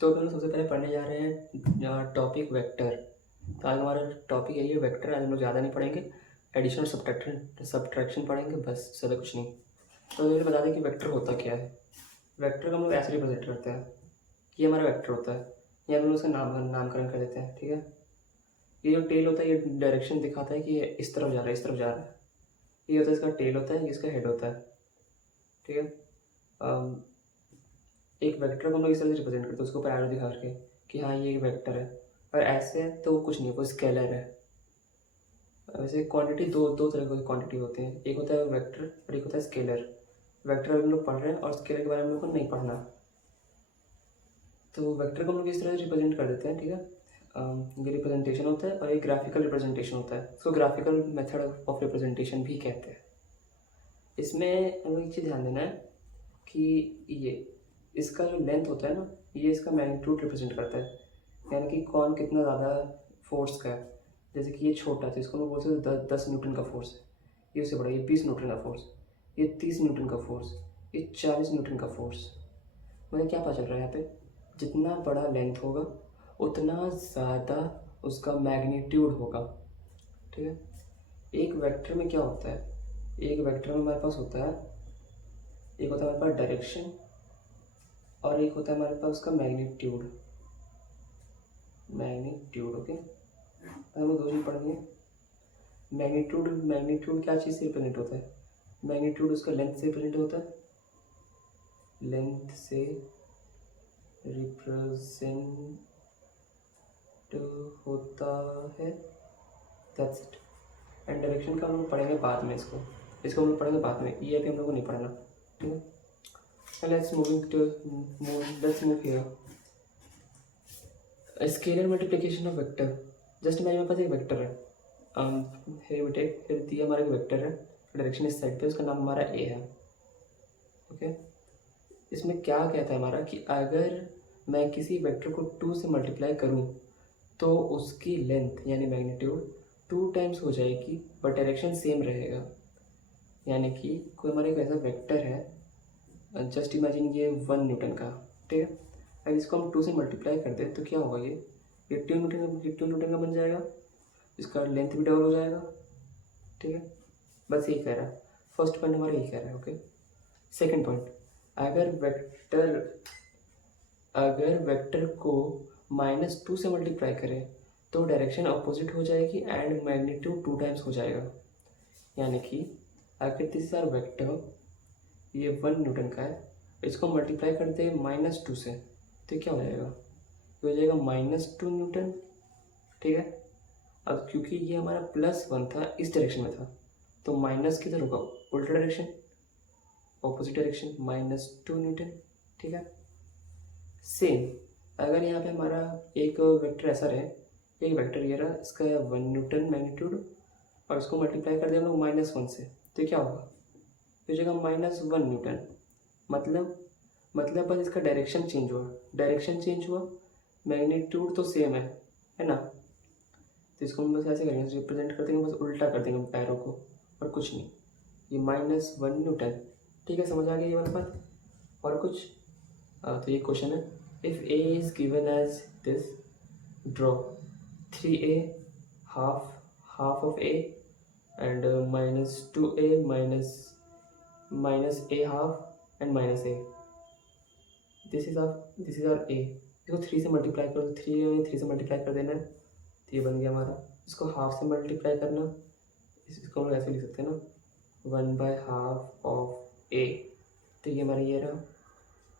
तो हम लोग सबसे पहले पढ़ने जा रहे हैं टॉपिक वेक्टर। तो आज हमारा टॉपिक यही है वेक्टर। आज हम लोग ज़्यादा नहीं पढ़ेंगे, एडिशन और सब्ट्रैक्शन पढ़ेंगे बस, ज़्यादा कुछ नहीं। तो मुझे बता दें कि वेक्टर होता क्या है। वेक्टर को हम लोग ऐसे रिप्रेजेंट करते हैं कि ये हमारा वेक्टर होता है, या हम लोग उसका नामकरण कर देते हैं। ठीक है, ये जो टेल होता है ये डायरेक्शन दिखाता है कि ये इस तरफ जा रहा है, इस तरफ जा रहा है। ये होता है इसका टेल होता है, ये इसका हेड होता है। ठीक है, अम, एक वेक्टर को हम लोग इस तरह से रिप्रेजेंट करते हैं, उसको ऊपर एरो दिखा करके कि हाँ ये एक वेक्टर है। और ऐसे है तो वो कुछ नहीं है, वो स्केलर है। वैसे क्वांटिटी दो दो तरह की क्वांटिटी होती हैं, एक होता है वेक्टर और एक होता है स्केलर। वेक्टर हम लोग पढ़ रहे हैं और स्केलर के बारे में हम लोग को नहीं पढ़ना। तो वेक्टर को हम लोग इस तरह से रिप्रेजेंट कर देते हैं। ठीक है, ये रिप्रेजेंटेशन होता है और एक ग्राफिकल रिप्रेजेंटेशन होता है, इसको ग्राफिकल मेथड ऑफ रिप्रेजेंटेशन भी कहते हैं। इसमें हमें एक चीज़ ध्यान देना है कि ये इसका जो लेंथ होता है ना, ये इसका मैग्नीट्यूड रिप्रेजेंट करता है, यानी कि कौन कितना ज़्यादा फोर्स का है। जैसे कि ये छोटा है तो इसको हम बोलते हैं 10 न्यूटन का फोर्स है। ये उससे बड़ा, ये 20 न्यूटन का फोर्स, ये 30 न्यूटन का फोर्स, ये 40 न्यूटन का फोर्स। मतलब क्या पता चल रहा है यहाँ पे, जितना बड़ा लेंथ होगा उतना ज़्यादा उसका मैग्नीट्यूड होगा। ठीक है, एक वेक्टर में क्या होता है, एक वेक्टर में हमारे पास होता है, एक होता है हमारे पास डायरेक्शन और एक होता है हमारे पास उसका मैग्नीट्यूड। मैग्नीट्यूड ओके, हमें दो चीज़ पढ़नी है। मैग्नीट्यूड, मैग्नीट्यूड क्या चीज़ से रिप्रेजेंट होता है, मैग्नीट्यूड उसका लेंथ से रिप्रेजेंट होता है, लेंथ से रिप्रेजेंट होता है, दैट्स इट। एंड डायरेक्शन का हम लोग पढ़ेंगे बाद में, इसको हम लोग पढ़ेंगे बाद में, ये अभी हम लोग को नहीं पढ़ना। ठीक है, let's move here. Scalar multiplication of vector. Just imagine मेरे पास एक वेक्टर है, here we take, here दिया हमारा एक वेक्टर है, डायरेक्शन इस साइड पे, उसका नाम हमारा ए है। ओके, इसमें क्या कहता है हमारा कि अगर मैं किसी वेक्टर को 2 से मल्टीप्लाई करूं तो उसकी लेंथ यानी मैग्नीट्यूड 2 टाइम्स हो जाएगी, बट डायरेक्शन सेम रहेगा। यानी कि कोई हमारा एक ऐसा वेक्टर है, जस्ट इमेजिन ये 1 न्यूटन का। ठीक है, अगर इसको हम 2 से मल्टीप्लाई कर दें तो क्या होगा, ये 2 न्यूटन का बन जाएगा, इसका लेंथ भी डबल हो जाएगा। ठीक है, बस यही कह रहा है, फर्स्ट पॉइंट हमारा यही कह रहा है। ओके, सेकंड पॉइंट, अगर वेक्टर अगर वेक्टर को -2 से मल्टीप्लाई करें तो डायरेक्शन अपोजिट हो जाएगी एंड मैग्नीट्यूड 2 टाइम्स हो जाएगा। यानी कि अगर दिस इज आवर वेक्टर, ये 1 न्यूटन का है, इसको मल्टीप्लाई करते हैं -2 से, तो क्या हो जाएगा, ये हो जाएगा -2 न्यूटन। ठीक है, अब क्योंकि ये हमारा +1 था, इस डायरेक्शन में था, तो माइनस किधर होगा, उल्टा डायरेक्शन, ऑपोजिट डायरेक्शन, -2 न्यूटन। ठीक है, सेम अगर यहाँ पे हमारा एक वेक्टर ऐसा रहे, एक वेक्टर ये रहा, इसका 1 न्यूटन मैग्नीट्यूड, और इसको मल्टीप्लाई कर दिया हम लोग -1 से, तो क्या होगा, तो जगह -1 न्यूटन। मतलब बस इसका डायरेक्शन चेंज हुआ, डायरेक्शन चेंज हुआ, मैग्नीट्यूड तो सेम है ना। तो इसको हम बस ऐसे करेंगे, रिप्रेजेंट कर देंगे, बस उल्टा कर देंगे पैरों को, और कुछ नहीं, ये -1 न्यूटन। ठीक है, समझ आ गई ये वाला बात, और कुछ। तो ये क्वेश्चन है, if A is given as this, draw 3a, half of a and -2a minus a half and -a, this is our a। इसको 3 से मल्टीप्लाई करो, 3 से मल्टीप्लाई कर देना है, तो ये बन गया हमारा। इसको हाफ से मल्टीप्लाई करना, इसको हम लोग ऐसे लिख सकते हैं ना, 1/2 ऑफ a, तो ये हमारा ये रहा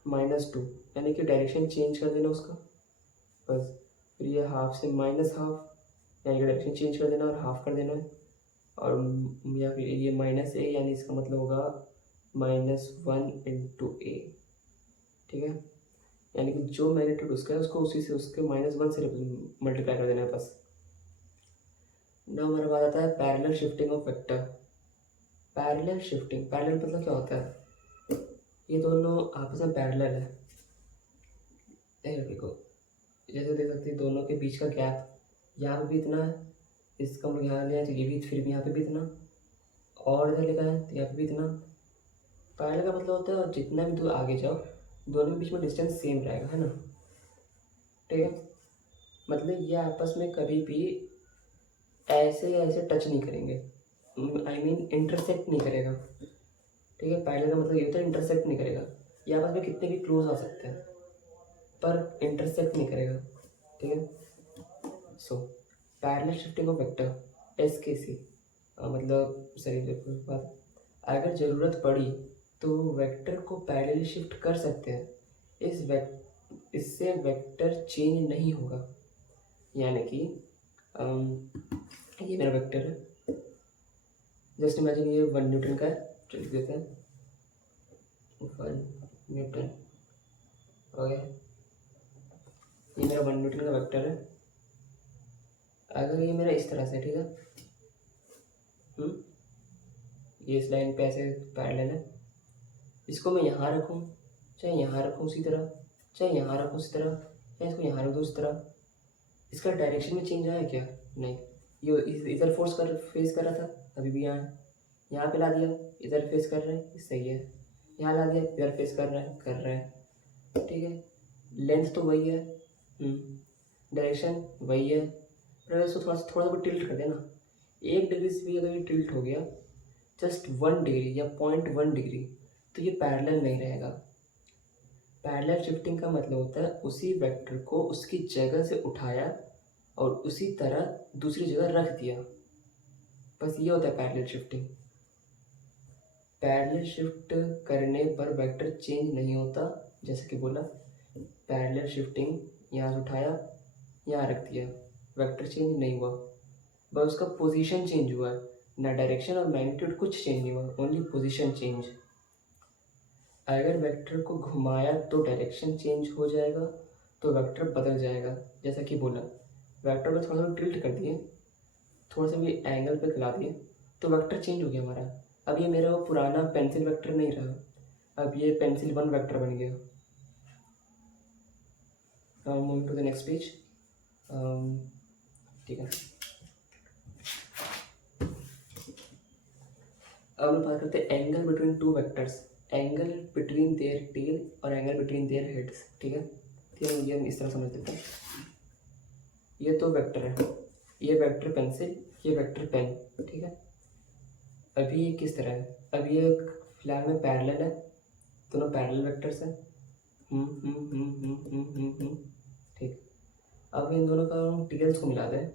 -2, यानी कि डायरेक्शन चेंज कर देना उसका बस। फिर ये हाफ से -हाफ, यानी कि डायरेक्शन चेंज कर देना और हाफ कर देना है, और या फिर ये -a, यानी इसका मतलब होगा -1 इंटू a। ठीक है, यानी कि जो मैग्नीट्यूड उसका है उसको उसी से उसके -1 से मल्टीप्लाई कर देना है बस। ना हमारा बात आता है parallel shifting of vector. Parallel shifting, parallel मतलब क्या होता है, ये दोनों आपस में पैरेलल है, देखो जैसे देख सकते हैं दोनों के बीच का गैप यहाँ पे भी इतना है, इसका हम लोग यहाँ ले आए तो ये भी, फिर भी यहाँ पे भी इतना, और इधर लिखा है तो यहाँ पे भी इतना। पैरेलल का मतलब होता है जितना भी दूर आगे जाओ दोनों के बीच में डिस्टेंस सेम रहेगा, है ना। ठीक है, मतलब ये आपस में कभी भी ऐसे ऐसे टच नहीं करेंगे, आई मीन इंटरसेक्ट नहीं करेगा। ठीक है, पैरेलल का मतलब ये होता है इंटरसेक्ट नहीं करेगा। ये आपस में कितने भी क्लोज आ सकते हैं पर इंटरसेक्ट नहीं करेगा। ठीक है, so parallel shifting of vector SKC, मतलब सही देखो इस बात, अगर ज़रूरत पड़ी तो वेक्टर को पैरेलली शिफ्ट कर सकते हैं। इससे वेक्टर चेंज नहीं होगा, यानी कि ये मेरा वेक्टर है, जस्ट इमेजिन ये 1 न्यूटन का है, चल लिख देते हैं 1 न्यूटन। ओके, ये मेरा 1 न्यूटन का वेक्टर है। अगर ये मेरा इस तरह से, ठीक है, ये इस लाइन पे ऐसे पैरेलल है, इसको मैं यहाँ रखूँ, चाहे यहाँ रखूँ उसी तरह, चाहे यहाँ रखूँ उसी तरह, चाहे इसको यहाँ रख दूँ उस तरह, इसका डायरेक्शन में चेंज आया क्या? नहीं। ये इधर फेस कर रहा था, अभी भी यहाँ पे ला दिया, इधर फेस कर रहे हैं, सही है। यहाँ ला दिया, इधर फेस कर रहे हैं, ठीक है। लेंथ तो वही है, डायरेक्शन वही है, पर अगर इसको थोड़ा सा टिल्ट कर देना, 1 डिग्री से भी अगर ये टिल्ट हो गया, जस्ट 1 डिग्री या 0.1 डिग्री, तो ये पैरेलल नहीं रहेगा। पैरेलल शिफ्टिंग का मतलब होता है उसी वेक्टर को उसकी जगह से उठाया और उसी तरह दूसरी जगह रख दिया, बस ये होता है पैरेलल शिफ्टिंग। पैरेलल शिफ्ट करने पर वेक्टर चेंज नहीं होता, जैसे कि बोला पैरेलल शिफ्टिंग, यहाँ से उठाया यहाँ रख दिया, वेक्टर चेंज नहीं हुआ, बस उसका पोजीशन चेंज हुआ है, ना डायरेक्शन और मैग्नीट्यूड कुछ चेंज नहीं हुआ, ओनली पोजीशन चेंज। अगर वेक्टर को घुमाया तो डायरेक्शन चेंज हो जाएगा, तो वेक्टर बदल जाएगा। जैसा कि बोला, वेक्टर को थोड़ा सा टिल्ट कर दिए, थोड़ा सा भी एंगल पे खिला दिए, तो वेक्टर चेंज हो गया हमारा। अब ये मेरा वो पुराना पेंसिल वेक्टर नहीं रहा, अब ये पेंसिल 1 वेक्टर बन गया। Now moving to the next page. ठीक है, अब हम बात करते हैं angle between 2 vectors, angle between their tail और एंगल बिटवीन देयर हेड्स। ठीक है, ये हम इस तरह समझ लेते हैं, ये तो वेक्टर है, ये वेक्टर पेंसिल, ये वेक्टर पेन। ठीक है, अभी ये किस तरह है, अभी ये फिलहाल में पैरेलल है, दोनों पैरेलल वेक्टर्स हैं। ठीक, अब इन दोनों का हम टेल्स को मिला दें,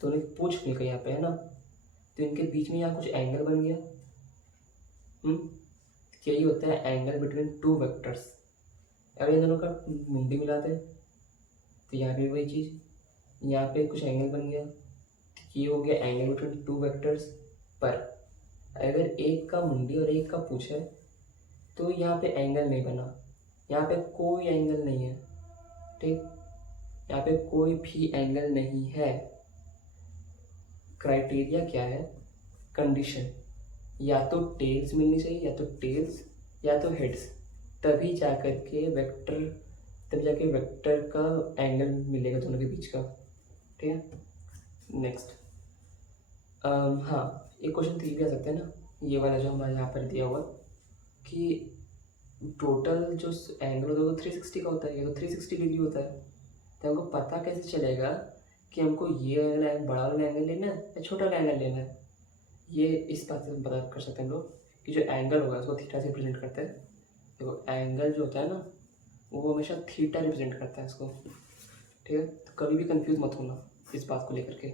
दोनों की पूंछ मिल गई यहाँ पे, है ना, तो इनके बीच में यहाँ कुछ एंगल बन गया। यही होता है एंगल बिटवीन 2 वेक्टर्स। अगर इन दोनों का मुंडी मिला दें तो यहाँ भी वही चीज़, यहाँ पे कुछ एंगल बन गया, ये हो गया एंगल बिटवीन 2 वेक्टर्स। पर अगर एक का मुंडी और एक का पूंछ है तो यहाँ पे एंगल नहीं बना, यहाँ पे कोई एंगल नहीं है। ठीक, यहाँ पे कोई भी एंगल नहीं है। क्राइटेरिया क्या है, कंडीशन, या तो टेल्स मिलनी चाहिए, या तो टेल्स या तो हेड्स, तभी जाकर के वेक्टर, तभी जाके वेक्टर का एंगल मिलेगा दोनों के बीच का। ठीक है, नेक्स्ट। हाँ, एक क्वेश्चन तो ये भी आ सकता है ना, ये वाला जो हमारे यहाँ पर दिया हुआ कि टोटल जो एंगल होता है वो 360 का होता है, ये तो 360 डिग्री होता है, तो हमको पता कैसे चलेगा कि हमको ये वाला बड़ा वाला एंगल लेना है या छोटा वाला एंगल लेना है? ये इस बात से पता कर सकते हैं हम लोग कि जो एंगल होगा उसको थीटा से रिप्रेजेंट करते हैं। देखो एंगल जो होता है ना, वो हमेशा थीटा रिप्रेजेंट करता है इसको। ठीक है, तो कभी भी कंफ्यूज मत होना इस बात को लेकर के।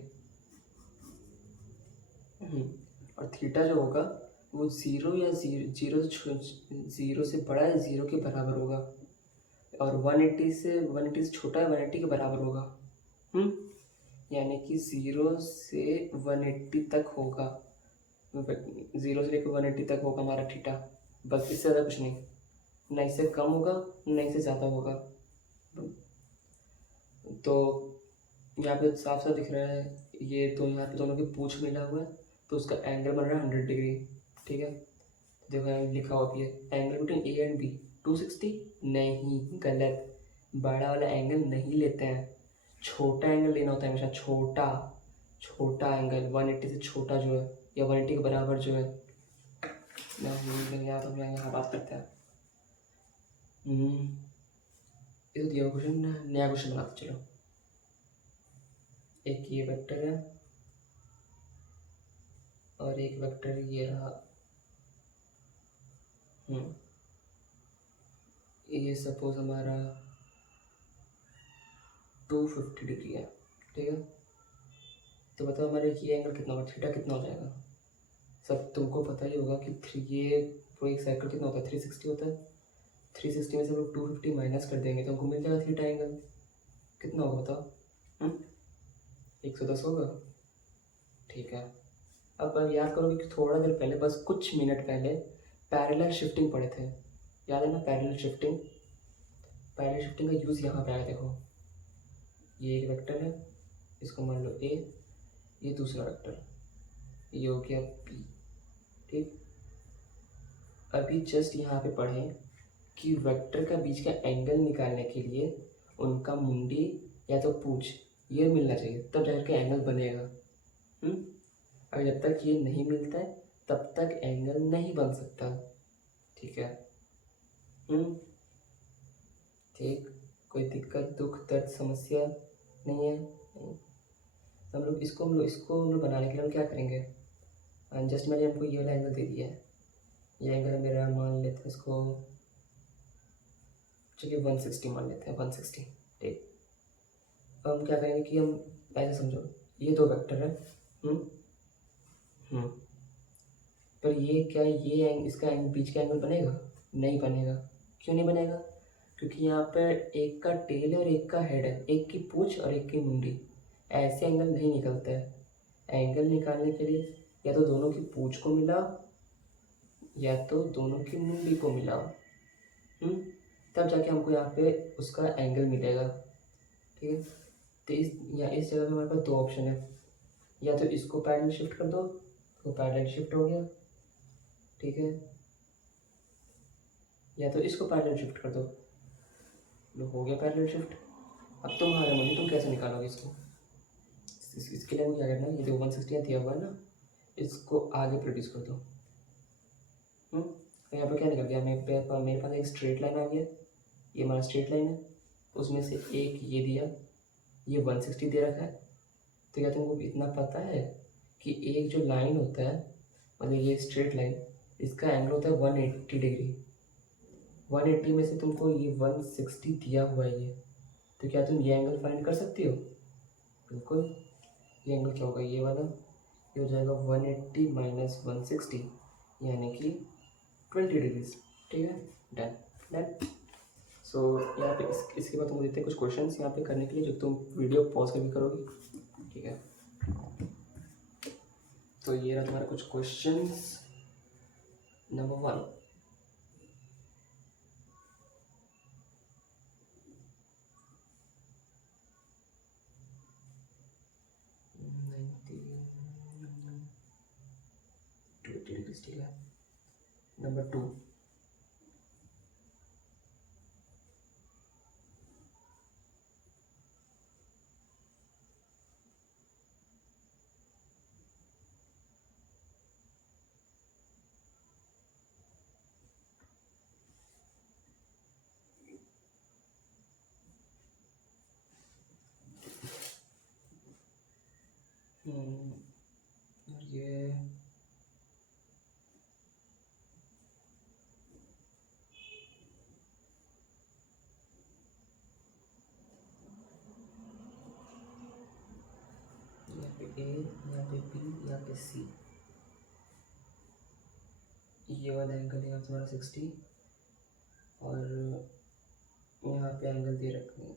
और थीटा जो होगा वो जीरो से बड़ा है, 0 के बराबर होगा, और 180 से छोटा है, 180 के बराबर होगा। यानी कि 0 से 180 तक होगा, 0 से लेकर 180 तक होगा हमारा थीटा, बस इससे ज़्यादा कुछ नहीं, ना इससे कम होगा ना इससे ज़्यादा होगा। तो यहाँ पे साफ साफ दिख रहा है, ये तो यहाँ पे दोनों की पूंछ मिला हुआ है, तो उसका एंगल बन रहा है 100 डिग्री। ठीक है, देखो यहाँ लिखा हुआ भी है angle between A and B 260, नहीं, गलत, बड़ा वाला एंगल नहीं लेते हैं, छोटा एंगल लेना होता है हमेशा, छोटा एंगल 180 से छोटा जो है, या 180 के बराबर जो है। यहाँ बात करते हैं। ये तो दिया हुआ क्वेश्चन, नया क्वेश्चन बनाते चलो। एक ये वेक्टर है और एक वेक्टर ये रहा। ये सपोज हमारा 250 डिग्री है, ठीक है। तो बताओ हमारे ये एंगल कितना होगा, थीटा कितना हो जाएगा। सब तुमको पता ही होगा कि ये वो एक साइकिल कितना होता है, 360 होता है। 360 में से हम लोग 250 माइनस कर देंगे तो हमको मिल जाएगा थीटा एंगल। कितना होगा बताओ। 110 होगा, ठीक है। अब याद करो कि थोड़ा देर पहले, बस कुछ मिनट पहले पैरेलल शिफ्टिंग पढ़े थे, याद है ना। पैरेलल शिफ्टिंग का यूज़ यहाँ पे आया। देखो ये एक वेक्टर है, इसको मान लो ए, ये दूसरा वेक्टर, ये हो गया पी, ठीक। अभी जस्ट यहाँ पे पढ़ें कि वेक्टर का बीच का एंगल निकालने के लिए उनका मुंडी या तो पूंछ ये मिलना चाहिए, तब जाकर के एंगल बनेगा। अगर जब तक ये नहीं मिलता है तब तक एंगल नहीं बन सकता, ठीक है। ठीक, कोई दिक्कत दुख दर्द समस्या नहीं है। हम लोग इसको बनाने के लिए हम क्या करेंगे, जस्ट मैंने आपको ये वाला एंगल दे दिया है। ये एंगल मेरा मान लेते हैं इसको, चलिए 160 मान लेते हैं, 160, ठीक। अब हम क्या करेंगे कि हम ऐसे समझो, ये दो वेक्टर है। पर ये क्या, ये इसका एंगल, बीच का एंगल बनेगा? नहीं बनेगा। क्यों नहीं बनेगा? क्योंकि यहाँ पर एक का टेल है और एक का हेड है, एक की पूंछ और एक की मुंडी। ऐसे एंगल नहीं निकलता है। एंगल निकालने के लिए या तो दोनों की पूंछ को मिलाओ या तो दोनों की मुंडी को मिलाओ, तब जाके हमको यहाँ पे उसका एंगल मिलेगा, ठीक है। तो इस जगह पे हमारे पास दो ऑप्शन है, या तो इसको पैरेलल शिफ्ट कर दो तो पैरेलल शिफ्ट हो गया, ठीक है, या तो इसको पैरेलल शिफ्ट कर दो, लो हो गया पैरेलल शिफ्ट। अब तुम्हारे मुझे तुम कैसे निकालोगे इसको। इसके लिए क्या करना है, ये जो 160 दिया हुआ है ना, इसको आगे प्रोड्यूस कर दो। तो यहाँ पे क्या निकल गया, मेरे पास एक स्ट्रेट लाइन आ गया, ये हमारा स्ट्रेट लाइन है, उसमें से एक ये दिया, ये 160 दे रखा है। तो क्या तुमको इतना पता है कि एक जो लाइन होता है, मतलब ये स्ट्रेट लाइन, इसका एंगल होता है 180 डिग्री। 180 में से तुमको ये 160 दिया हुआ है ये, तो क्या तुम ये एंगल फाइंड कर सकती हो? बिल्कुल। ये एंगल क्या होगा, ये वाला, ये हो जाएगा 180 माइनस 160, यानी कि 20 डिग्रीज, ठीक है। Done done. सो यहाँ पे इसके बाद तुमको देते हैं कुछ क्वेश्चंस यहाँ पे करने के लिए, जो तुम वीडियो पॉज करके करोगी, ठीक है। तो ये रहा तुम्हारा कुछ क्वेश्चंस। नंबर 1, ठीक है। नंबर 2, ये यहाँ पे ए, यहाँ पे बी, यहाँ पे सी। ये वाला एंगल यहाँ तुम्हारा 60 और यहाँ पे एंगल दे रखा है,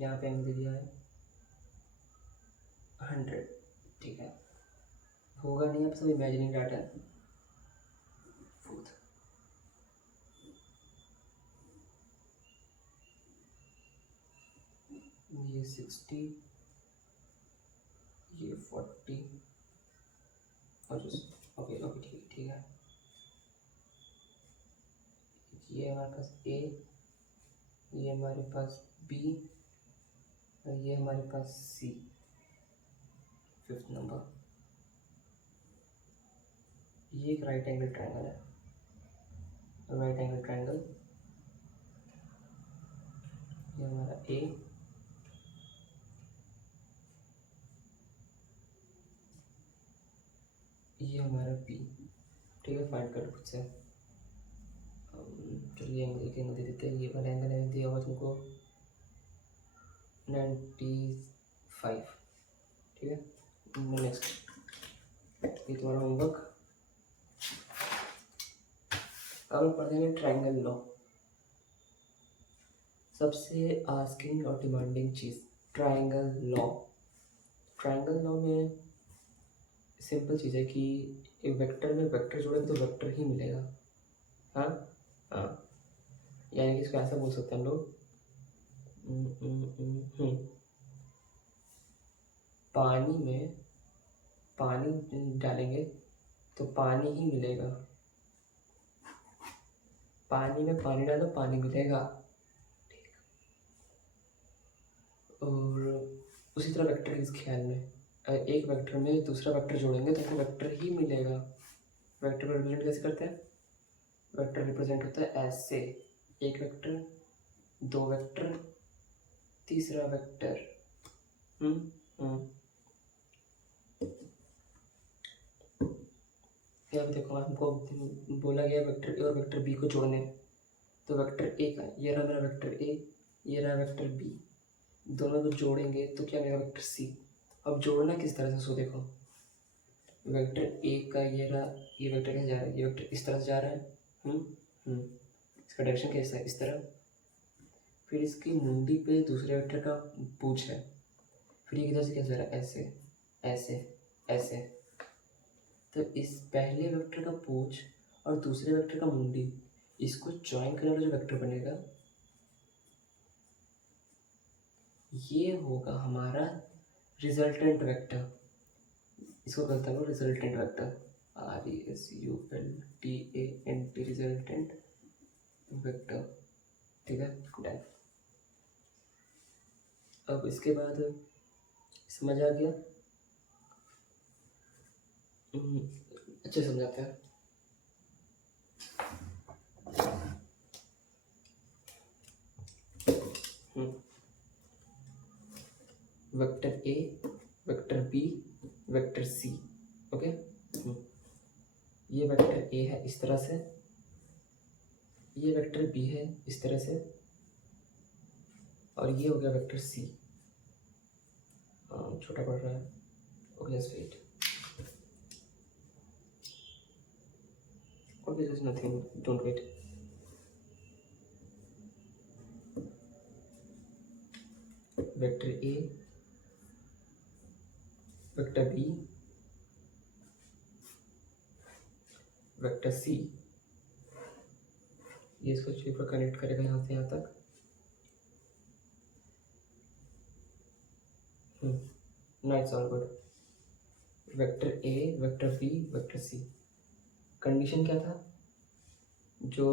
यहाँ पे एंगल दे दिया है 100, ठीक है। होगा नहीं, अब सब इमेजिनिंग डाटा है। फोर्थ, ये 60, ये 40 और ओके ओके ठीक है। ये हमारे पास ए, ये हमारे पास बी और ये हमारे पास सी। 5th नंबर, ये एक राइट एंगल ट्रायंगल है। राइट एंगल ट्रायंगल ये हमारा ए, ये हमारा बी। ठीक है, फाइंड कर लो खुद से। चलिए एक एंगल दे देते हैं, ये वाला एंगल है दिया हुआ तुमको 95। ठीक है, नेक्स्ट ये तुम्हारा होमवर्क। अब हम पढ़ेंगे ट्रायंगल लॉ। सबसे आस्किंग और डिमांडिंग चीज़ ट्रायंगल लॉ। ट्रायंगल लॉ में सिंपल चीज़ है कि एक वेक्टर में वेक्टर जोड़ेंगे तो वेक्टर ही मिलेगा। हाँ हाँ, यानी कि इसको ऐसा बोल सकते हैं हम लोग, पानी में पानी डालेंगे तो पानी ही मिलेगा। पानी में पानी डालो पानी मिलेगा। और उसी तरह वेक्टर इस ख्याल में एक वेक्टर में दूसरा वेक्टर जोड़ेंगे तो वेक्टर ही मिलेगा। वेक्टर को रिप्रेजेंट कैसे करते हैं? वेक्टर रिप्रेजेंट होता है ऐसे, एक वेक्टर, दो वेक्टर, तीसरा वेक्टर। यहाँ पे देखो हमको बोला गया वेक्टर ए और वेक्टर बी को जोड़ने, तो वेक्टर ए का ये रहा मेरा वेक्टर ए, ये रहा वेक्टर बी, दोनों को जोड़ेंगे तो क्या मिलेगा? Vector C. अब जोड़ना किस तरह से, सो देखो वेक्टर ए का ये रहा, ये वेक्टर कैसे जा रहा है? ये वेक्टर इस तरह से जा रहा है, इसका डायरेक्शन कैसा है? इस तरह। फिर इसकी मुंडी पे दूसरे वेक्टर का पूंछ है, फिर ये किधर से कैसे जा रहा है? ऐसे ऐसे ऐसे। तो इस पहले वेक्टर का पूंछ और दूसरे वेक्टर का मुंडी, इसको ज्वाइन करने वाला जो वेक्टर बनेगा ये होगा हमारा रिजल्टेंट वेक्टर। इसको कहते हैं resultant vector, RESULTANT, resultant vector. ठीक है, डन। अब इसके बाद समझ आ गया? अच्छे समझाते हैं। Vector A, vector B, vector C. Okay, ये वेक्टर ए है इस तरह से, ये वेक्टर बी है इस तरह से, और ये हो गया वेक्टर सी। छोटा पड़ रहा है, okay just wait, okay just nothing, don't wait. Vector A, vector B, vector C, ये इसको अच्छे पर कनेक्ट करेगा यहाँ से यहाँ तक। Nights all good. Vector A, vector B, vector C. Condition क्या था? जो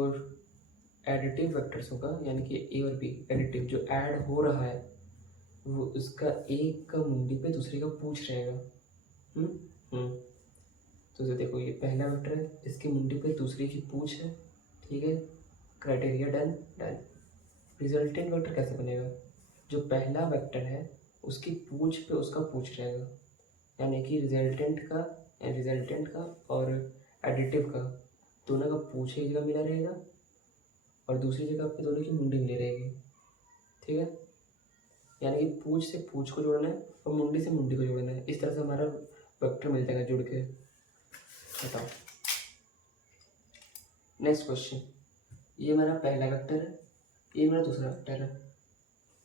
एडिटिव वेक्टर्स होगा, यानी कि ए और बी एडिटिव, जो ऐड हो रहा है वो उसका एक का मुंडी पे दूसरे का पूंछ रहेगा। तो देखो ये पहला वेक्टर है, इसकी मुंडी पे दूसरे की पूंछ है। ठीक है, criteria done done. Resultant vector कैसे बनेगा? जो पहला वेक्टर है उसकी पूंछ पे उसका पूंछ रहेगा, यानी कि रिजल्टेंट का और एडिटिव का दोनों का पूंछ एक जगह मिला रहेगा और दूसरी जगह पे दोनों की मुंडी मिली रहेगी। ठीक है, यानी कि पूंछ से पूंछ को जोड़ना है और मुंडी से मुंडी को जोड़ना है। इस तरह से हमारा वेक्टर मिल जाएगा जुड़ के। बताओ नेक्स्ट क्वेश्चन। ये हमारा पहला वेक्टर है, ये मेरा दूसरा वेक्टर है।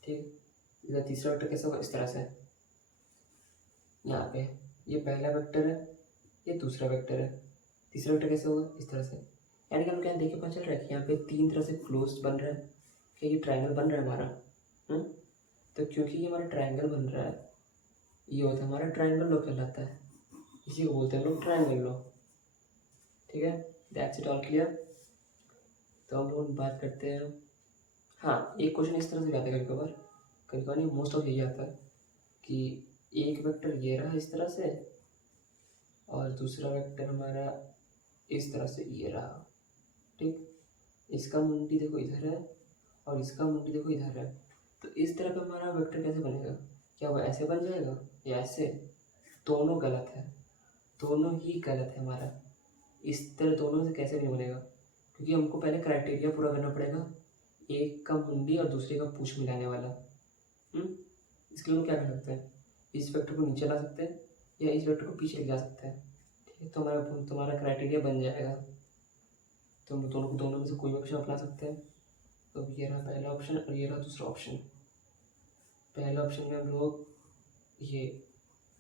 ठीक, इसका तीसरा वेक्टर कैसा होगा? इस तरह से, यहाँ पे ये पहला वेक्टर है, ये दूसरा वेक्टर है, तीसरा वेक्टर कैसे होगा? इस तरह से। यानी कि हम क्या देख के पता चल रहा है कि यहाँ पे तीन तरह से क्लोज बन रहा है, कि ये ट्रायंगल बन रहा है हमारा। तो क्योंकि ये हमारा ट्रायंगल बन रहा है, ये होता है हमारा ट्रायंगल लॉ कहलाता है, इसी को बोलते हैं लोग ट्रायंगल लॉ। ठीक है, दैट्स इट ऑल क्लियर। तो अब हम बात करते हैं, हाँ एक क्वेश्चन इस तरह से आता है कभी कभार नहीं, मोस्ट ऑफ यही आता है कि एक वेक्टर ये रहा इस तरह से और दूसरा वेक्टर हमारा इस तरह से ये रहा। ठीक, इसका मुंडी देखो इधर है और इसका मुंडी देखो इधर है, तो इस तरह का हमारा वेक्टर कैसे बनेगा? क्या वो ऐसे बन जाएगा या ऐसे? दोनों गलत है, दोनों ही गलत है हमारा। इस तरह दोनों से कैसे नहीं बनेगा? क्योंकि हमको पहले क्राइटेरिया पूरा करना पड़ेगा, एक का मुंडी और दूसरे का पूंछ मिलाने वाला। इसके लिए हम क्या कर सकते हैं? इस वेक्टर को नीचे ला सकते हैं या इस वेक्टर को पीछे ले जा सकते हैं। ठीक है, तो तुम्हारा क्राइटेरिया बन जाएगा। तो हम दोनों में से कोई ऑप्शन अपना सकते हैं। तो ये रहा पहला ऑप्शन और ये रहा दूसरा ऑप्शन। पहले ऑप्शन में हम लोग ये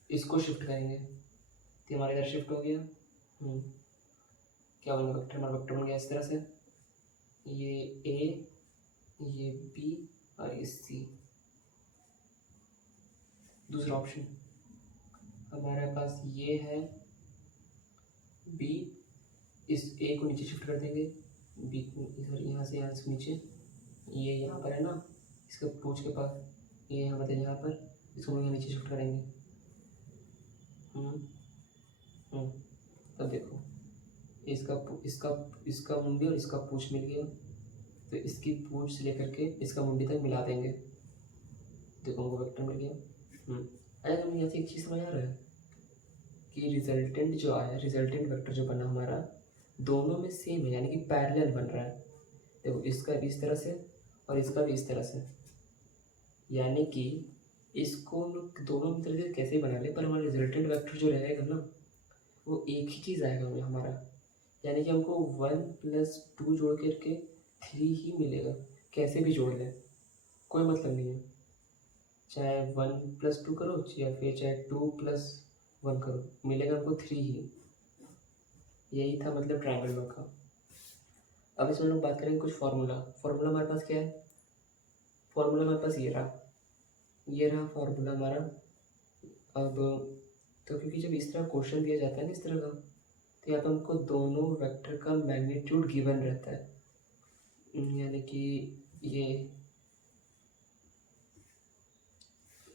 इसको शिफ्ट करेंगे, तो हमारे इधर शिफ्ट हो गया। क्या बनेगा वेक्टर? हमारा वेक्टर बन गया इस तरह से, ये ए, ये बी और ये सी। दूसरा ऑप्शन हमारे पास ये है बी, इस ए को नीचे शिफ्ट कर देंगे, बी को इधर यहाँ से नीचे, ये यहाँ पर है ना, इसके पूंछ के पास, ये यहाँ पर यहाँ पर, इसको हम यहाँ नीचे शिफ्ट करेंगे। तब देखो इसका मुंडी और इसका पूंछ मिल गया, तो इसकी पूंछ से लेकर के इसका मुंडी तक मिला देंगे। देखो हमको वेक्टर मिल गया। अरे हम यहाँ से एक चीज़ समझ आ रहा है कि रिजल्टेंट जो आया, रिजल्टेंट वेक्टर जो बना हमारा, दोनों में सेम है, यानी कि पैरेलल बन रहा है। देखो इसका भी इस तरह से और इसका भी इस तरह से, यानी कि इसको हम लोग दोनों तरह से कैसे बना ले, पर हमारा रिजल्टेंट वेक्टर जो रहेगा ना, वो एक ही चीज़ आएगा हमारा, यानी कि हमको 1+2 जोड़ करके 3 ही मिलेगा। कैसे भी जोड़ लें कोई मतलब नहीं है, चाहे 1+2 करो या फिर चाहे 2+1 करो, मिलेगा हमको 3 ही। यही था मतलब ट्रायंगल लॉ का। अब इसमें लोग बात करेंगे कुछ फार्मूला हमारे पास क्या है? फार्मूला हमारे पास ये रहा फार्मूला हमारा। अब तो क्योंकि जब इस तरह क्वेश्चन दिया जाता है ना इस तरह का, तो यहाँ पर हमको दोनों वेक्टर का मैग्नीट्यूड गिवन रहता है, यानी कि ये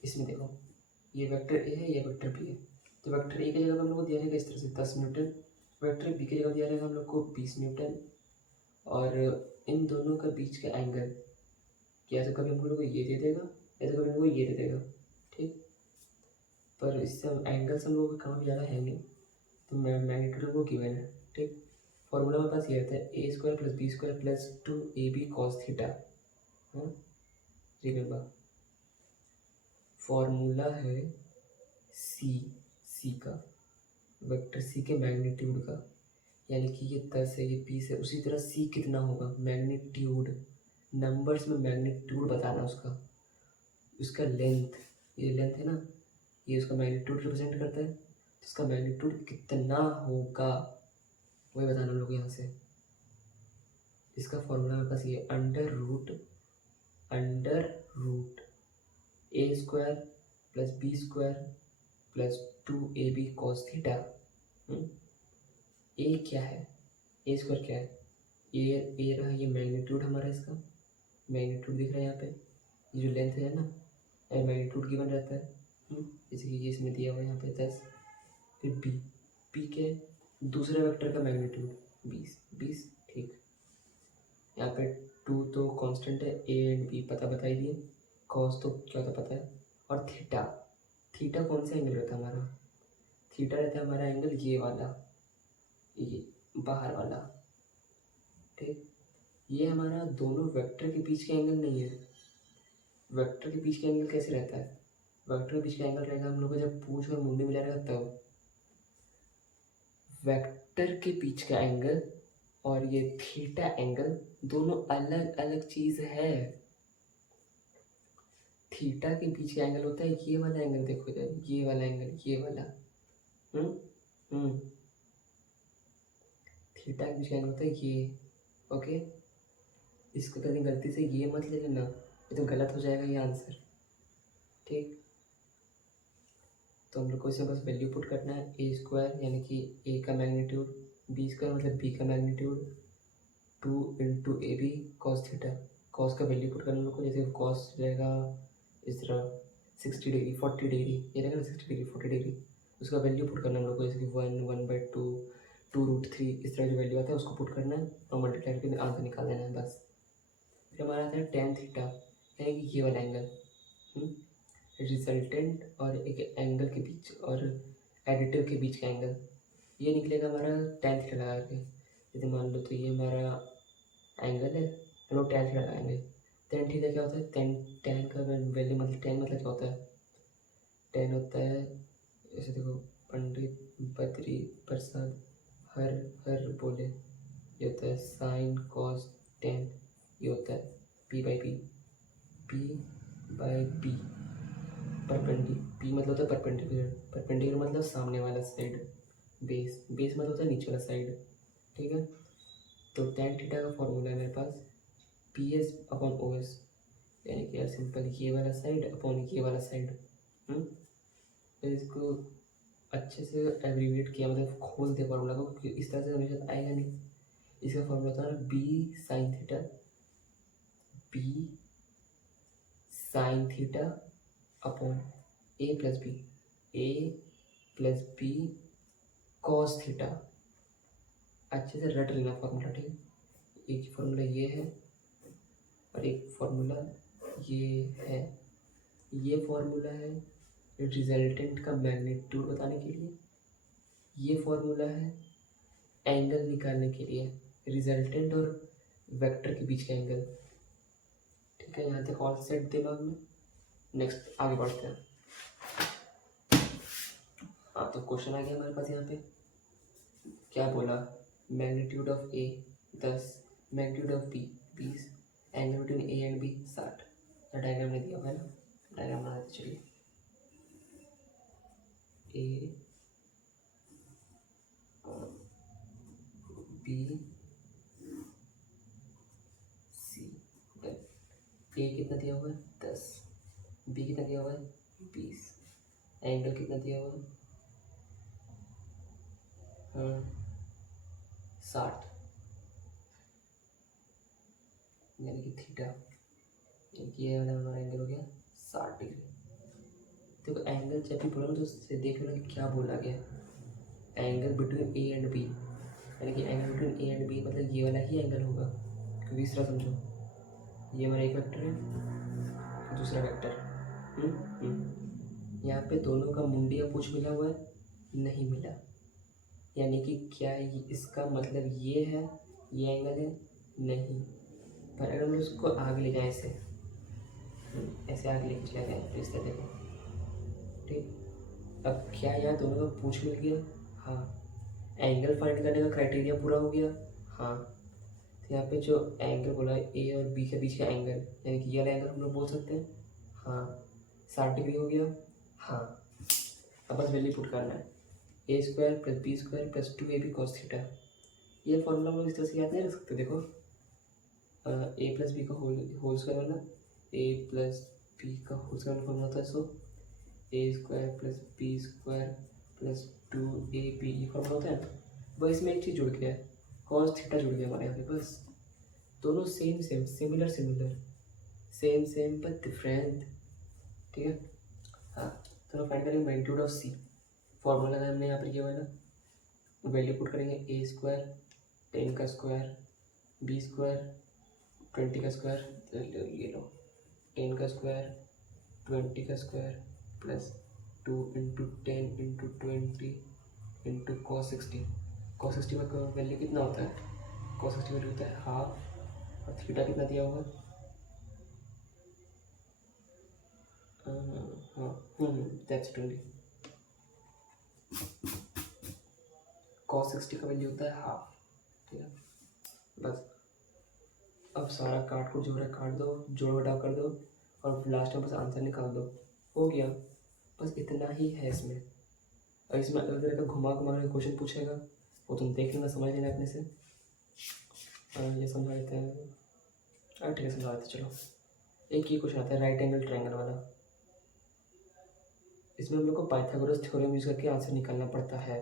इसमें देखो ये वेक्टर ए है, ये वेक्टर बी है। तो वेक्टर ए की जगह हम लोग को दिया रहेगा इस तरह से 10 न्यूटन, वेक्टर बी की जगह दिया रहेगा हम लोग को 20 न्यूटन, और इन दोनों का बीच का एंगल, या तो कभी हम लोग को ये दे देगा या तो कभी हम लोग को ये दे देगा। ठीक, पर इससे एंगल्स हम लोगों का काम ज़्यादा है नहीं, तो मैग्नीट्यूड वो गिवन है। ठीक, फॉर्मूला हमारे पास ये रहता है a² + b² + 2ab cos theta. Remember formula है सी का, वेक्टर सी के मैग्नीट्यूड का, यानी कि ये 10 है, ये 20 है, उसी तरह सी कितना होगा, मैग्नीट्यूड, नंबर्स में मैग्नीट्यूड बताना उसका लेंथ, ये लेंथ है ना, ये उसका मैग्नीट्यूड रिप्रेजेंट करता है, तो उसका मैग्नीट्यूड कितना होगा वही बताना हम लोग यहाँ से। इसका फॉर्मूला मेरे पास ये under root a² + b² + 2ab cos theta. A क्या है, a² क्या है, ए रहा ये मैग्नीट्यूड हमारा, इसका मैग्नीट्यूड दिख रहा है यहाँ पे, ये जो लेंथ है ना, ये मैग्नीट्यूड गिवन रहता है, जैसे कि ये इसमें दिया हुआ है यहाँ पे 10। फिर बी क्या है, दूसरे वेक्टर का मैग्नीट्यूड 20। ठीक, यहाँ पे 2 तो कांस्टेंट है, ए एंड बी पता बता ही दिए, कॉस तो क्या होता पता है, और थीटा कौन सा एंगल रहता है हमारा, थीटा रहता है हमारा एंगल ये वाला, ये बाहर वाला। ठीक, ये हमारा दोनों वेक्टर के बीच का एंगल नहीं है। वेक्टर के बीच का एंगल कैसे रहता है, वेक्टर के बीच का एंगल रहेगा हम लोग को जब पूंछ और मुंडी मिला रहेगा तब। वेक्टर के बीच का एंगल और ये थीटा एंगल दोनों अलग अलग चीज है। थीटा के बीच का एंगल होता है ये वाला एंगल, देखो इधर ये वाला एंगल, ये वाला थीटा के बीच का एंगल होता है ये। ओके, इसको कभी गलती से ये मत ले लेना, ये तो गलत हो जाएगा ये आंसर। ठीक, तो हम लोग को इसमें बस वैल्यू पुट करना है, a² यानी कि a का मैग्नीट्यूड, b² मतलब b का magnitude, 2 × ab cos theta. Cos का वैल्यू पुट करना हम लोग को, जैसे कॉस रहेगा इस तरह 60 डिग्री 40 डिग्री, ये रहेगा ना 60 डिग्री 40 डिग्री, उसका वैल्यू पुट करना हम लोग को, जैसे कि 1/2 2√3, इस तरह जो वैल्यू आता है उसको पुट करना है और मल्टीप्लाई करके आंसर निकाल देना है बस। फिर हमारा आता है tan थीटा, यानी कि ये वाला एंगल रिजल्टेंट और एक एंगल के बीच और एडिटिव के बीच का एंगल ये निकलेगा हमारा tan थीटा लगा के। यदि मान लो तो ये हमारा एंगल है, हम लोग tan थीटा लगाएंगे। tan थीटा क्या होता है, tan का वैल्यू मतलब tan मतलब क्या होता है, tan होता है ऐसे देखो, पंडित बद्री प्रसाद हर हर बोले, ये होता है साइन कॉस tan, ये होता है p बाई पी पी मतलब होता है परपेंडिकुलर, परपेंडिकुलर मतलब सामने वाला साइड, बेस मतलब होता है नीचे वाला साइड। ठीक है, तो tan थीटा का फॉर्मूला है मेरे पास P S upon O S, यानी कि यार सिंपल ये वाला साइड अपॉन ये वाला साइड। फिर इसको अच्छे से एब्रीविएट किया, मतलब खोल दिया फॉर्मूला को, क्योंकि इस तरह से हमेशा आएगा नहीं। इसका फॉर्मूला था बी साइन थीटा अपॉन ए प्लस बी कॉस थीटा। अच्छे से रट लेना फॉर्मूला, ठीक है। एक फॉर्मूला ये है और एक फॉर्मूला ये है। ये फॉर्मूला है रिजल्टेंट का मैग्नीट्यूड बताने के लिए, ये फॉर्मूला है एंगल निकालने के लिए, रिजल्टेंट और वेक्टर के बीच का एंगल। ठीक है, यहाँ तक ऑल सेट दिमाग में। नेक्स्ट आगे बढ़ते हैं। हाँ, तो क्वेश्चन आ गया हमारे पास यहाँ पे, क्या बोला, magnitude of A 10, magnitude of B 20, angle between A and B 60। Diagram ने दिया हुआ है ना, डायग्राम बनाते चलिए। ए बी सी, ए कितना दिया हुआ है 10, बी कितना दिया हुआ है 20, एंगल कितना दिया हुआ है 60, यानी कि थीटा, यानी कि ये वाला हमारा एंगल हो गया 60 डिग्री। देखो एंगल जब भी बोला तो उससे देख लो कि क्या बोला गया, angle between A and B, यानी कि angle between A and B मतलब ये वाला ही एंगल होगा, क्योंकि इस तरह समझो, ये हमारा एक वेक्टर है, दूसरा वेक्टर। यहाँ पे दोनों का मुंडिया पूछ मिला हुआ है, नहीं मिला, यानी कि क्या इसका मतलब ये है, ये एंगल है, नहीं। पर अगर हम उसको आगे ले जाएं, ऐसे आगे लेके चले जाएं तो इस तरह देखो, ठीक। अब क्या यहाँ दोनों का पूछ मिल गया, हाँ। एंगल फाइंड करने का क्राइटेरिया पूरा हो गया, हाँ। तो यहाँ पे जो एंगल बोला है ए और बी के बीच का एंगल, यानी कि ये वाला एंगल हम लोग बोल सकते हैं, हाँ 60 डिग्री हो गया, हाँ। अब बस वैल्यू पुट करना है, A square plus B square plus 2ab cos theta. ये फॉर्मूला हम लोग इस तरह से याद नहीं रख सकते, देखो ए प्लस बी का होल स्क्वायर वाला, ए प्लस बी का होल स्क्वायर फॉर्मूला होता है, so A square plus B square plus 2ab ये फॉर्मूला होता है। बस इसमें एक चीज़ जुड़ गया है, कॉस थीटा जुड़ गया हमारे यहाँ पे, बस दोनों सेम सिमिलर सेम पर डिफरेंट। ठीक है, हाँ। तो फाइंड करेंगे मैग्नीट्यूड ऑफ सी, फॉर्मूला है हमने यहाँ पर ये वाला, वैल्यू पुट करेंगे ए स्क्वायर 10 का स्क्वायर, बी स्क्वायर 20 का स्क्वायर, ये लो 10 का स्क्वायर 20 का square plus 2 into 10 into 20 into cos 60। Cos 60 का वैल्यू कितना होता है, कॉस 60 वैल्यू होता है हाफ, और थीटा कितना दिया होगा, हाँ दैट्स 20। कॉस 60 का वैल्यू होता है हाफ, ठीक है। बस अब सारा काट को जो है काट दो, जोड़ घटाव कर दो, और लास्ट में बस आंसर निकाल दो, हो गया। बस इतना ही है इसमें। और इसमें अलग तरह का घुमा के क्वेश्चन पूछेगा, वो तुम देख लेना, समझ लेना अपने से। ये समझा देते हैं, ठीक है समझा देते। चलो एक ये क्वेश्चन आता है राइट एंगल ट्रायंगल वाला। इसमें हम लोग को पाइथागोरस थ्योरम यूज करके आंसर निकालना पड़ता है।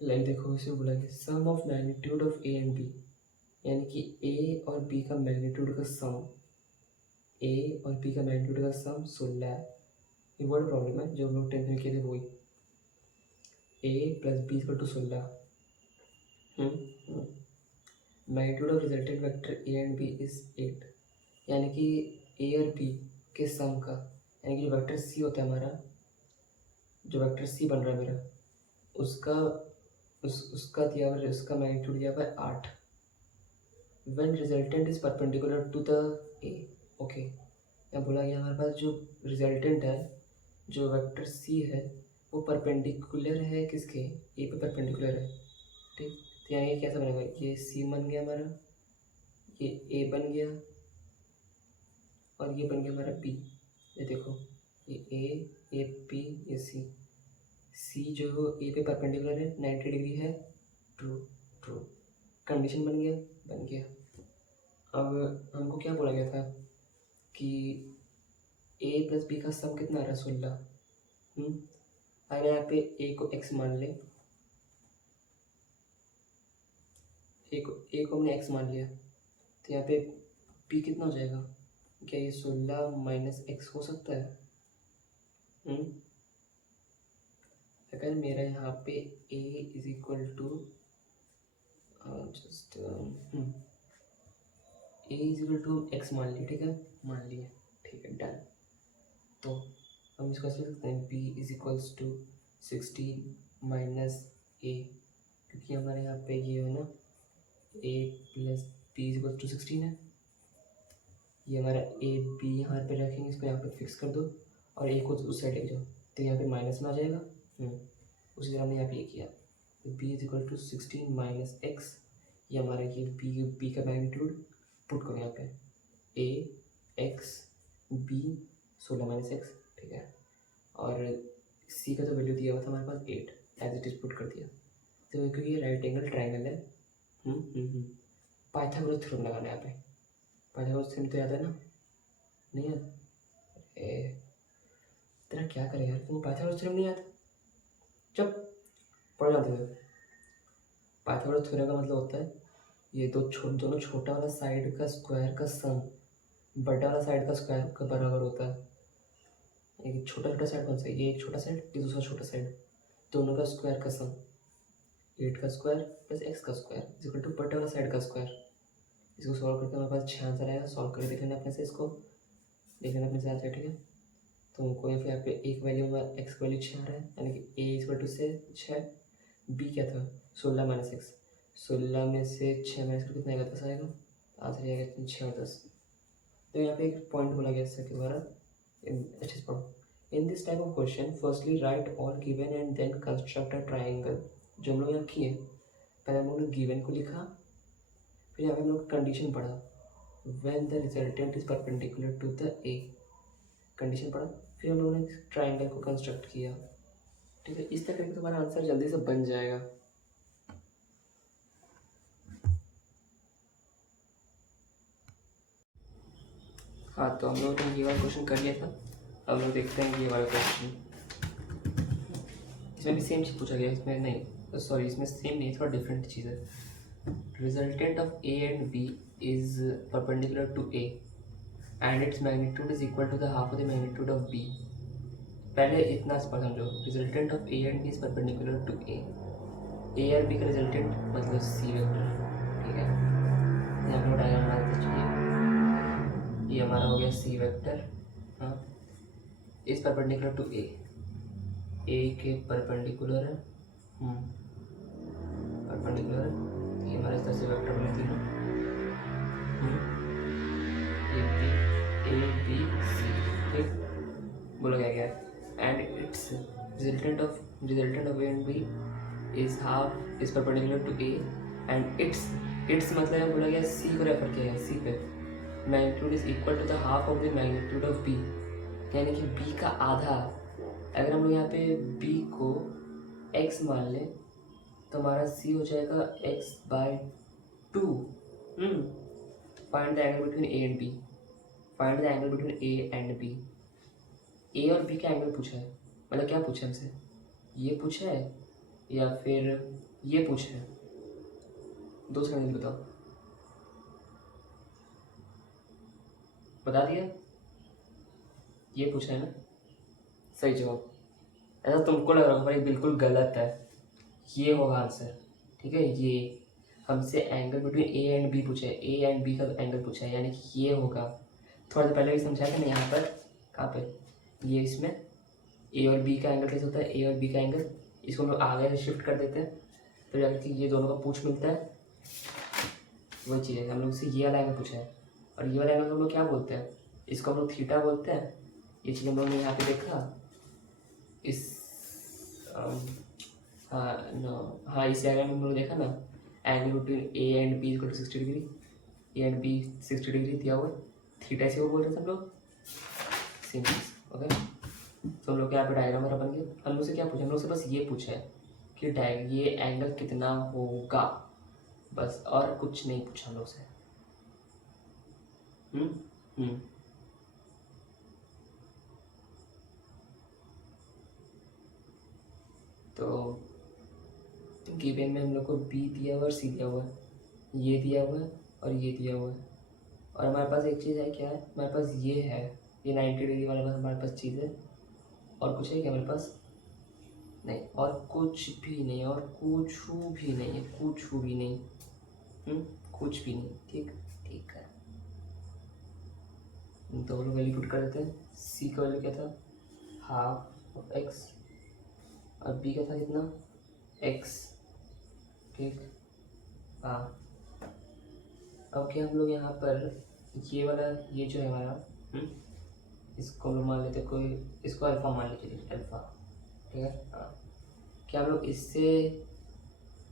लाइक देखो, इसे बोला कि sum of magnitude of A and B, यानी कि ए और बी का मैग्नीट्यूड का सम, ए और बी का मैग्नीट्यूड का सम 16 है। ये वर्ड प्रॉब्लम है जो हम लोग 10th में किए थे, वही A plus B equal to 16। Magnitude of resultant vector A and B is 8। यानी कि ए और बी के सम का, यानी कि जो वेक्टर सी होता है हमारा, जो वेक्टर सी बन रहा है मेरा, उसका उसका दिया हुआ, उसका मैग्नीट्यूड दिया हुआ है 8। When resultant is perpendicular to the A. Okay, यहाँ बोला गया हमारे पास जो रिजल्टेंट है, जो वेक्टर सी है, वो परपेंडिकुलर है किसके, ए पे परपेंडिकुलर है। ठीक, तो यानी ये कैसा बनेगा, ये सी बन गया हमारा, ये ए बन गया, और ये बन गया हमारा बी। ये देखो, ये ए बी, ये सी। सी जो ए पे परपेंडिकुलर है, 90 डिग्री है, ट्रू ट्रू, कंडीशन बन गया, बन गया। अब हमको क्या बोला गया था कि ए प्लस बी का सम कितना आ रहा है, 16। अगर यहाँ पे ए को एक्स मान ले, ए को हमने एक्स मान लिया, तो यहाँ पे बी कितना हो जाएगा, क्या ये 16 माइनस एक्स हो सकता है? अगर मेरा यहाँ पे a is equal to just a is equal to X मान लिया, ठीक है, मान लिया, ठीक है, डन। तो हम इसको ऐसे लिख सकते हैं, b is equals to 16 minus a, क्योंकि हमारे यहाँ पे ये है ना, a plus B is equal to 16 है। ये हमारा a b यहाँ पे रखेंगे, इसको यहाँ पे फिक्स कर दो, और a को उस साइड ले जाओ, तो यहाँ पे माइनस में आ जाएगा। उसी तरह हमने यहाँ पे ये किया, तो b is equal to 16 minus X, ये हमारा ये b का मैग्नीट्यूड पुट करो यहाँ पे, a x b 16 minus x, ठीक है, और c का जो वैल्यू दिया हुआ था हमारे पास 8, एज इट इज पुट कर दिया। तो क्योंकि ये राइट एंगल ट्राइंगल है, पाइथागोरस थ्योरम लगाना है यहाँ पे। पाइथागोरस थ्योरम तो याद है ना, नहीं याद? तेरा क्या करे यार, तुम पाइथागोरस थ्योरम नहीं याद? जब पढ़ जाते थे। पाइथागोरस थ्योरम का मतलब होता है ये दोनों छोटा वाला साइड का स्क्वायर का सम बड़ा वाला साइड का स्क्वायर का बराबर होता है। एक छोटा साइड कौन सा है, ये एक छोटा साइड, ये दूसरा छोटा साइड, दोनों का स्क्वायर का सम, 8 का स्क्वायर प्लस एक्स का स्क्वायर इज इक्वल टू बड़ा वाला साइड का स्क्वायर। इसको सॉल्व करके हमारे पास 6 आंसर आएगा। सॉल्व करके देख लेना अपने से, इसको देख लेना अपने से आंसर, ठीक है। तो हमको यहाँ पे एक वैल्यू में एक्स का वैल्यू 6 आ रहा है, यानी कि ए इक्वल टू से 6, बी क्या था 16 माइनस एक्स, 16 में से 6 माइनस कर कितना आएगा, 10 आएगा, आंसर आएगा 6 और 10। तो यहाँ पे एक पॉइंट बोला गया इसके द्वारा, अच्छे से पढ़ो। In this type of question firstly write all given and then construct a triangle. जो हम लोग यहाँ किए, पहले हम लोग ने गिवन को लिखा, फिर यहाँ पे हम लोग कंडीशन पढ़ा, when the resultant is perpendicular to the A, condition पढ़ा, फिर हम लोगों ने ट्राइंगल को कंस्ट्रक्ट किया, ठीक है। इस तरह करके तुम्हारा आंसर जल्दी से बन जाएगा। हाँ, तो हम लोगों ने ये वाला क्वेश्चन कर लिया था। अब हम लोग देखते हैं ये वाला क्वेश्चन, इसमें भी सेम चीज़ पूछा गया, इसमें नहीं, सॉरी, इसमें सेम नहीं, थोड़ा डिफरेंट चीज़ है। Resultant of A and B is perpendicular to A and its magnitude is equal to the half of the magnitude of B. पहले इतना पढ़ समझो, resultant of A and B is perpendicular to A और B का resultant मतलब C vector, ठीक है। यहाँ पर डायग्राम बनाते चाहिए, ये हमारा हो गया सी वेक्टर, हाँ, इस परपेंडिकुलर टू ए के परपेंडिकुलर है, परपेंडिकुलर है, तो ये हमारे इस तरह से वेक्टर बने तीनों, ए बी सी, ठीक, बोला गया है। And its resultant of A and B is half is perpendicular to A and its मतलब बोला गया सी को रेफर किया है, सी पे magnitude is equal to the half of the magnitude of B, यानी कि बी का आधा। अगर हम लोग यहाँ पे बी को x मान लें तो हमारा c हो जाएगा x/2। Find the angle between A and B, find the angle between A and B. A और बी का एंगल पूछा है, मतलब क्या पूछा है हमसे, ये पूछा है या फिर ये पूछा है, दो सेकंड बताओ, बता दिया, ये पूछा है ना, सही जवाब। ऐसा तुमको लग रहा होगा भाई बिल्कुल गलत है, ये होगा आंसर, ठीक है। ये हमसे angle between A and B पूछा है, ए एंड बी का एंगल पूछा है, यानी कि ये होगा। थोड़ा सा पहले भी समझाया था मैं यहाँ पर, कहाँ पे, ये इसमें ए और बी का एंगल कैसे होता है, ए और बी का एंगल, इसको हम लोग आगे शिफ्ट कर देते हैं तो जाकर ये दोनों का पूछ मिलता है। वही चीज़ है, हम लोग से ये वाला एंगल पूछा है, और ये वाला एंगल हम लोग क्या बोलते हैं, इसको हम लोग थीटा बोलते हैं। ये चीज़ हम लोग ने यहाँ पे देखा इस हाँ इस एंगल में हम लोग देखा ना, angle between A and B equal to 60 degree, A and B 60 degree दिया हुआ है, थीटा से वो बोल रहे थे हम लोग, सेम चीज़। ओके, तो हम लोग के यहाँ पे डायग्राम हमारा बन गया। हम लोग से क्या पूछा, हम लोग से बस ये पूछा है कि ये एंगल कितना होगा, बस, और कुछ नहीं पूछा हम लोग से। हम्म तो गिवन में हम लोग को बी दिया हुआ और सी दिया हुआ है, ये दिया हुआ है और ये दिया हुआ है, और हमारे पास एक चीज़ है, क्या है हमारे पास, ये है, ये 90 डिग्री वाला बस हमारे पास चीज़ है, और कुछ है क्या हमारे पास, नहीं, और कुछ भी नहीं, और कुछ भी नहीं है, कुछ भी नहीं, कुछ भी नहीं। ठीक ठीक है, तो लोग वैल्यू पुट कर देते हैं। सी का वैल्यू क्या था, हाफ ऑफ एक्स, और बी का था कितना, एक्स। ठीक, हाँ, अब क्या हम लोग यहाँ पर ये वाला, ये जो है हमारा, इसको हम लोग मान लेते, कोई इसको अल्फ़ा मान लीजिए, अल्फ़ा, ठीक है। हाँ, क्या हम लोग इससे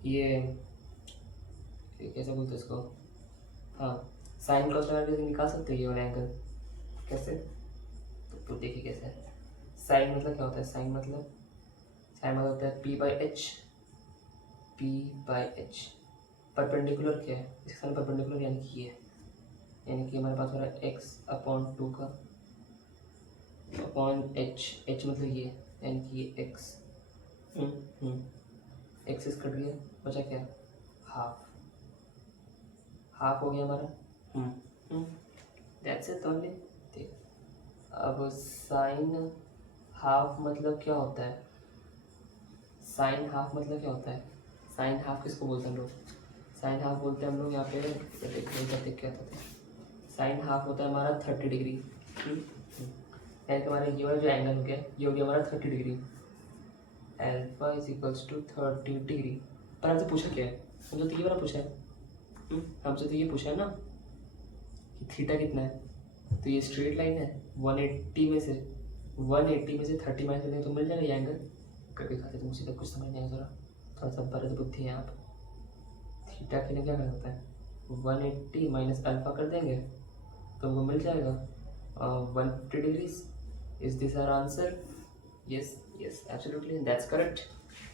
ये कैसे बोलते हैं इसको, हाँ, साइन कॉस लगा के निकाल सकते हैं ये वाला एंगल, कैसे, तो देखिए कैसे है। साइन मतलब क्या होता है, साइन मतलब होता है P by H, P by H. Perpendicular क्या है, इसके साथ परपेंडिकुलर यानी कि ये, यानी कि हमारे पास हो रहा है एक्स अपॉन 2 का अपॉन एच, एच मतलब ये, यानी कि ये एक्स, एक्सेस कट गया, बचा क्या, हाफ, हाफ हो गया हमारा, दैट्स इट ओनली। ठीक, अब साइन हाफ मतलब क्या होता है, साइन हाफ मतलब क्या होता है, साइन हाफ किसको बोलते हैं हम लोग, साइन हाफ बोलते हैं हम लोग यहाँ पे, देख क्या होता है, साइन हाफ होता है हमारा 30 डिग्री, यानी कि हमारा ये वाला जो एंगल हो गया, ये हो गया हमारा 30 degree, alpha is equals to 30 degree. पर हमसे पूछा क्या है, हमसे तो ये वाला पूछा है, हमसे तो ये पूछा है ना कि थीटा कितना है, तो ये स्ट्रेट लाइन है, 180 में से 30 माइनस करते हैं तो मिल जाएगा ये एंगल, करके खाते तुम सीधा कुछ समझ नहीं आएगा, ज़रा थोड़ा सा बरद बुद्धि है आप। थीटा के लिए क्या करना होता है, 180 माइनस अल्फा कर देंगे तो वो मिल जाएगा 150 degrees. Is this our answer, yes yes absolutely that's correct.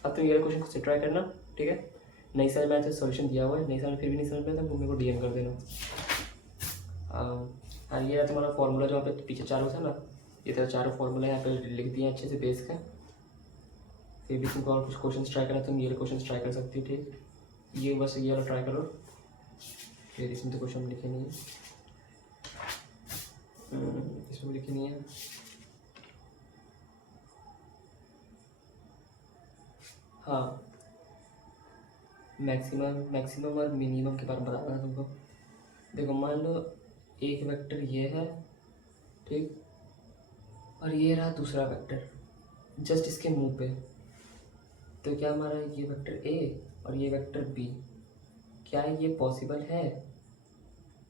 अब तुम ये क्वेश्चन खुद से ट्राई करना, ठीक है। नहीं समझ में आया तो सोल्यूशन दिया हुआ है, नहीं समझ फिर भी नहीं समझ में आया तो मेरे को डीएम कर देना। हाँ, ये है तुम्हारा फॉर्मूला जो यहाँ पे पीछे चारों था ना, ये तो चारों फॉर्मूला यहाँ पे लिख दिए अच्छे से बेस का। फिर भी तुमको और कुछ क्वेश्चन ट्राई करना, तुम ये क्वेश्चन ट्राई कर सकती हो, ठीक, ये बस ये वाला ट्राई करो, फिर इसमें तो क्वेश्चन लिखे नहीं है, इसमें लिखे नहीं है। हाँ, मैक्सिमम और मिनिमम के बारे में बताना है तुमको। देखो मान लो एक वेक्टर ये है, ठीक, और ये रहा दूसरा वेक्टर जस्ट इसके मुंह पे, तो क्या हमारा ये वेक्टर ए और ये वेक्टर बी, क्या ये पॉसिबल है,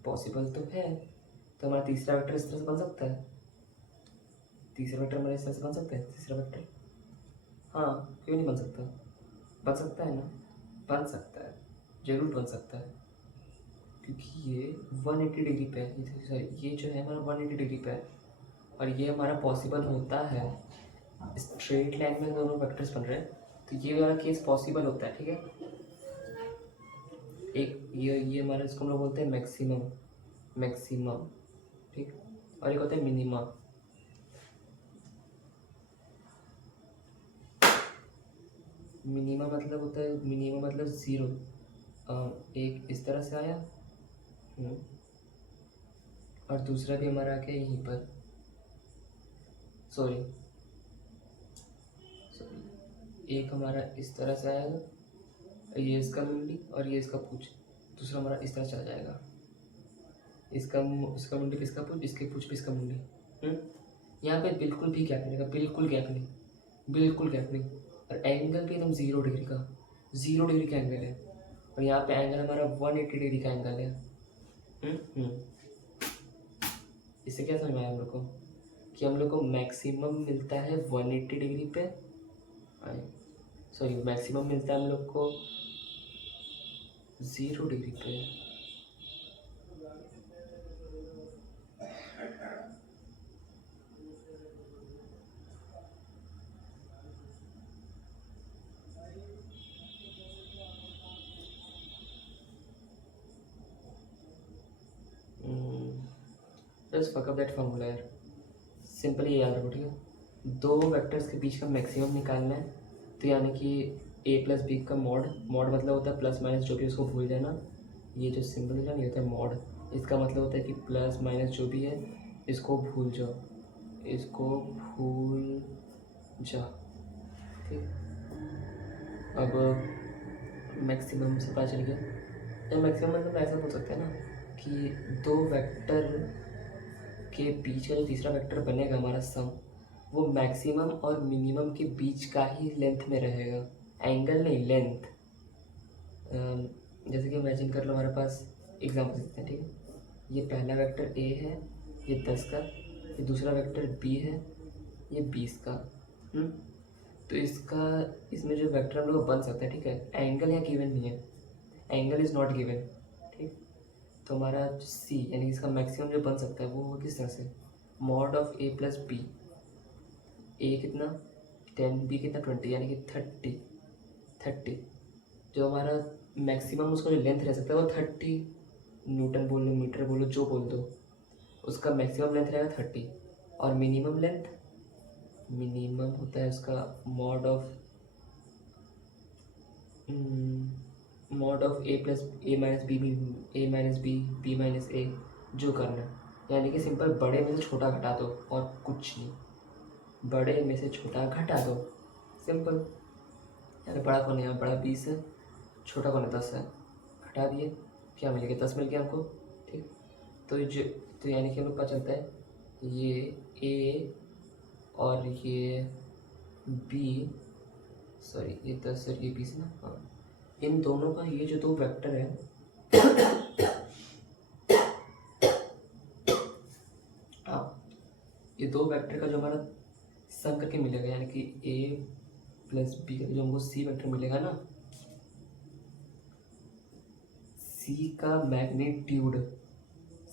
पॉसिबल तो है, तो हमारा तीसरा वेक्टर इस तरह से बन सकता है, तीसरा वेक्टर हमारा इस तरह से बन सकता है, तीसरा वेक्टर, हाँ क्यों नहीं बन सकता, बन सकता है ना, बन सकता है, जरूर बन सकता है, क्योंकि ये 180 डिग्री पे है, सॉरी ये जो है हमारा 180 डिग्री पे है, और ये हमारा पॉसिबल होता है, स्ट्रेट लाइन में दोनों वेक्टर्स बन रहे हैं, तो ये वाला केस पॉसिबल होता है, ठीक है। एक ये हमारा, इसको हम लोग बोलते हैं मैक्सिमम, ठीक, और एक होता है मिनिमा। मिनिमा मतलब होता है, मिनिमा मतलब 0, एक इस तरह से आया, और दूसरा भी हमारा आ गया यहीं पर, सॉरी एक हमारा इस तरह से आएगा, ये इसका मुंडी और ये इसका पूछ, दूसरा हमारा इस तरह चला जाएगा, उसका मुंडी पे इसका पूछ, इसके पूछ पे इसका मुंडी। यहाँ पे बिल्कुल भी गैप नहीं रहेगा, बिल्कुल गैप नहीं, बिल्कुल गैप नहीं। और एंगल भी एकदम 0 डिग्री का, 0 डिग्री का एंगल है। और यहाँ पे एंगल हमारा 180 डिग्री का एंगल है। इससे क्या समझ में आया हम लोग को कि हम लोग को मैक्सिमम मिलता है 180 डिग्री पे, सॉरी मैक्सिमम मिलता है हम लोग को 0 डिग्री पे। Just fuck up that formula यार, सिंपली ये याद रखो, ठीक है। दो वेक्टर्स के बीच का मैक्सिमम निकालना है, तो यानी कि a प्लस बी का मॉड, मॉड मतलब होता है प्लस माइनस जो भी, उसको भूल जाना। ये जो सिंबल है ना, ये होता है मॉड। इसका मतलब होता है कि प्लस माइनस जो भी है इसको भूल जाओ, इसको भूल जा, ठीक। अब मैक्सिमम से पता चल गया, या मैक्सिमम मतलब ऐसा बोल सकते हैं ना कि दो वेक्टर के बीच का जो तीसरा वेक्टर बनेगा हमारा सम, वो मैक्सिमम और मिनिमम के बीच का ही लेंथ में रहेगा, एंगल नहीं, लेंथ। जैसे कि इमेजिन कर लो, हमारे पास एग्जाम्पल देते हैं, ठीक है। ये पहला वेक्टर a है, ये 10 का। ये दूसरा वेक्टर b है, ये 20 का। तो इसमें जो वेक्टर हम लोग बन सकता है, ठीक है, एंगल यहाँ गिवन नहीं है, एंगल इज़ नॉट गिवन, ठीक। तो हमारा c यानी इसका मैक्सिमम जो बन सकता है वो किस तरह से, mod of a plus B. a कितना 10, b कितना 20, यानी कि 30। जो हमारा मैक्सिमम उसका जो लेंथ रह सकता है वो 30 न्यूटन बोल लो, मीटर बोलो, जो बोल दो, उसका मैक्सिमम लेंथ रहेगा 30। और मिनिमम लेंथ, मिनिमम होता है उसका mod of a plus a minus B, a minus B, b minus a, जो करना है। यानी कि सिंपल बड़े में से छोटा घटा दो और कुछ नहीं, बड़े में से छोटा घटा दो, सिंपल। यानी बड़ा कौन है, बड़ा 20 है, छोटा कौन है 10 है, घटा दिए, क्या मिल गया, 10 मिल गया हमको, ठीक। तो यानी कि हमें पता चलता है ये a और ये b, सॉरी ये 10 और ये 20 ना, हाँ, इन दोनों का ये जो दो वेक्टर है हाँ, ये दो वेक्टर का जो हमारा सम करके मिलेगा, यानी कि a प्लस बी का जो हमको c वेक्टर मिलेगा ना, c का मैग्नीट्यूड,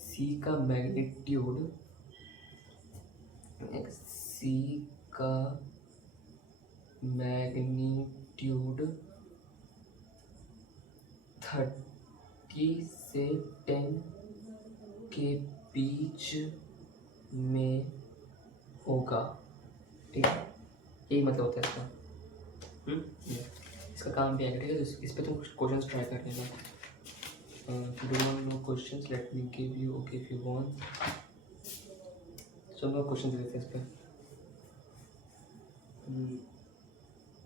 c का मैग्नीट्यूड, c का मैग्नीट्यूड 30 से 10 के बीच में होगा, ठीक है। यही मतलब होता है इसका। इसका काम भी आएगा, ठीक है। तो इस पे तुम क्वेश्चंस ट्राई कर लेना। Do not know questions, let me give you, okay if you want. चलो मैं क्वेश्चन देते हैं इस पे।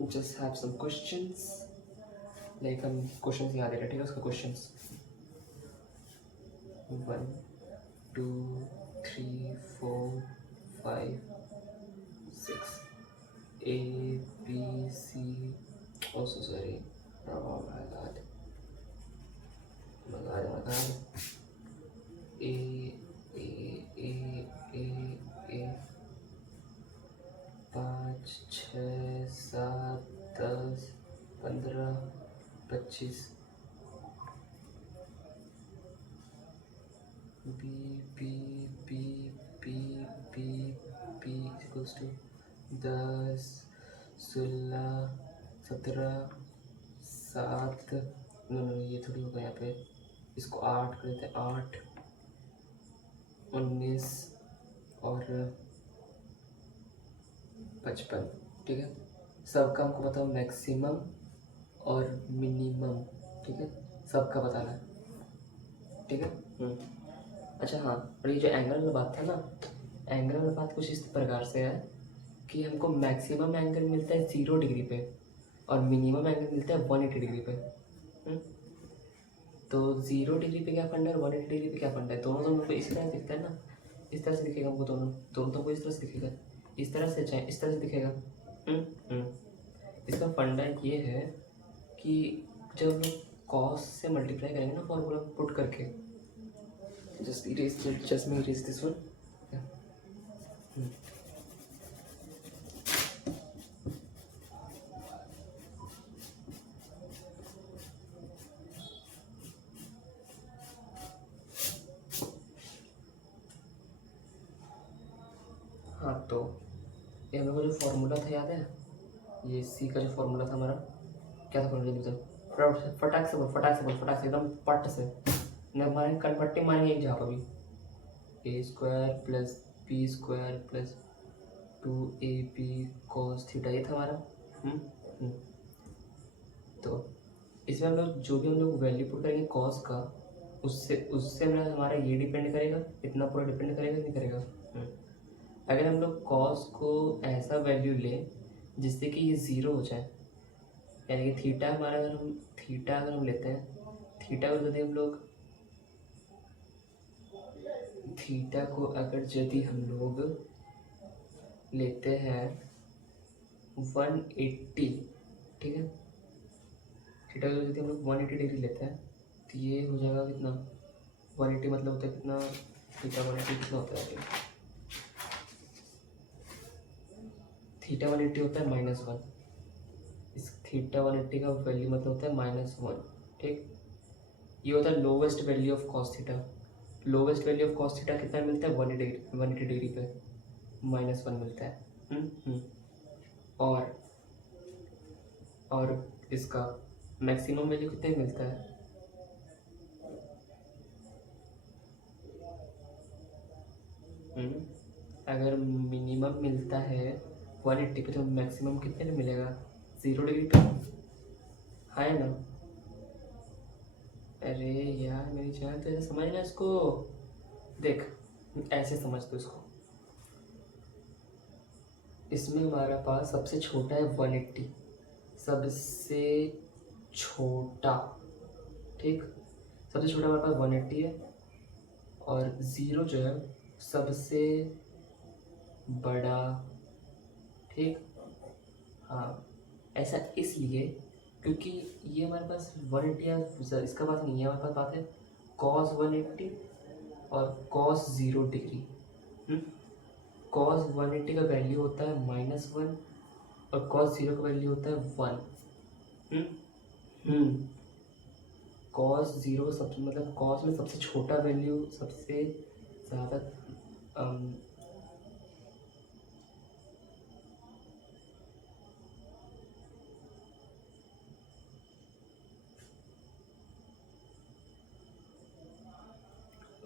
Just have some questions, like हम क्वेश्चंस याद है, ठीक है, उसका questions 1 2 3 4 5 6 A B C, also sorry, oh my god, A A A A A 5 6 7 10 15 25 B B B B B B equals to 10 16 17 7, ये थोड़ी होगा यहाँ पे, इसको 8 कर देते हैं, 8 19 और 55, ठीक है। सबका हमको बताओ मैक्सिमम और मिनिमम, ठीक है, सबका बताना है, ठीक है। अच्छा हाँ, और ये जो एंगल वाला बात था ना, एंगल वाला बात कुछ इस प्रकार से है कि हमको मैक्सिमम एंगल मिलता है 0 डिग्री पे और मिनिमम एंगल मिलता है 180 डिग्री पे। तो 0 डिग्री पे क्या फंडा है और 180 डिग्री पे क्या फंडा है, दोनों तो हमको इसी तरह दिखता है ना, इस तरह से दिखेगा हमको, दोनों दोनों तो हमको इस तरह से दिखेगा, इस तरह से चाहे इस तरह से दिखेगा। हम्म। इसका फंडा ये है कि जब हम लोग कॉस से मल्टीप्लाई करेंगे ना फॉर्मूला पुट करके, just me erase this one. हाँ, तो ये हम लोग का जो फॉर्मूला था याद है, ये सी का जो फॉर्मूला था हमारा, क्या था फॉर्मूला, फटाक से एकदम पट से न मारेंगे, कनपट्टी मारेंगे एक जगह पर भी, A square plus B square plus 2ab cos theta, ये था हमारा। तो इसमें हम लोग जो भी हम लोग वैल्यू पुट करेंगे कॉस का, उससे उससे हमारा ये डिपेंड करेगा, इतना पूरा डिपेंड करेगा नहीं करेगा। अगर हम लोग कॉस को ऐसा वैल्यू लें जिससे कि ये ज़ीरो हो जाए, यानी कि थीटा हमारा, अगर हम लेते हैं, थीटा को यदि हम लोग लेते हैं 180, ठीक है, थीटा को यदि हम लोग 180 डिग्री लेते हैं तो ये हो जाएगा कितना, 180 मतलब होता है कितना, थीटा 180 कितना होता है, थीटा 180 होता है -1, इस थीटा 180 का वैल्यू मतलब होता है -1, ठीक। ये होता है lowest value of cos theta, lowest value of cos theta कितना मिलता है, 180 डिग्री पे -1 मिलता है। और इसका मैक्सिमम वैल्यू कितने मिलता है, अगर मिनिमम मिलता है 180 पे तो मैक्सिमम कितने पे मिलेगा, 0 डिग्री पे, है ना। अरे यार मेरी जान, तो ऐसे समझना इसको, देख ऐसे समझ तो इसको, इसमें हमारा पास सबसे छोटा है 180, सबसे छोटा, ठीक, सबसे छोटा हमारे पास 180 है, और 0 जो है सबसे बड़ा, ठीक। हाँ, ऐसा इसलिए क्योंकि ये हमारे पास 180 इसका बात नहीं है, हमारे पास बात है cos 180 और cos 0 डिग्री। cos 180 का वैल्यू होता है -1 और cos 0 का वैल्यू होता है 1। cos 0 सबसे, मतलब cos में सबसे छोटा वैल्यू, सबसे ज़्यादा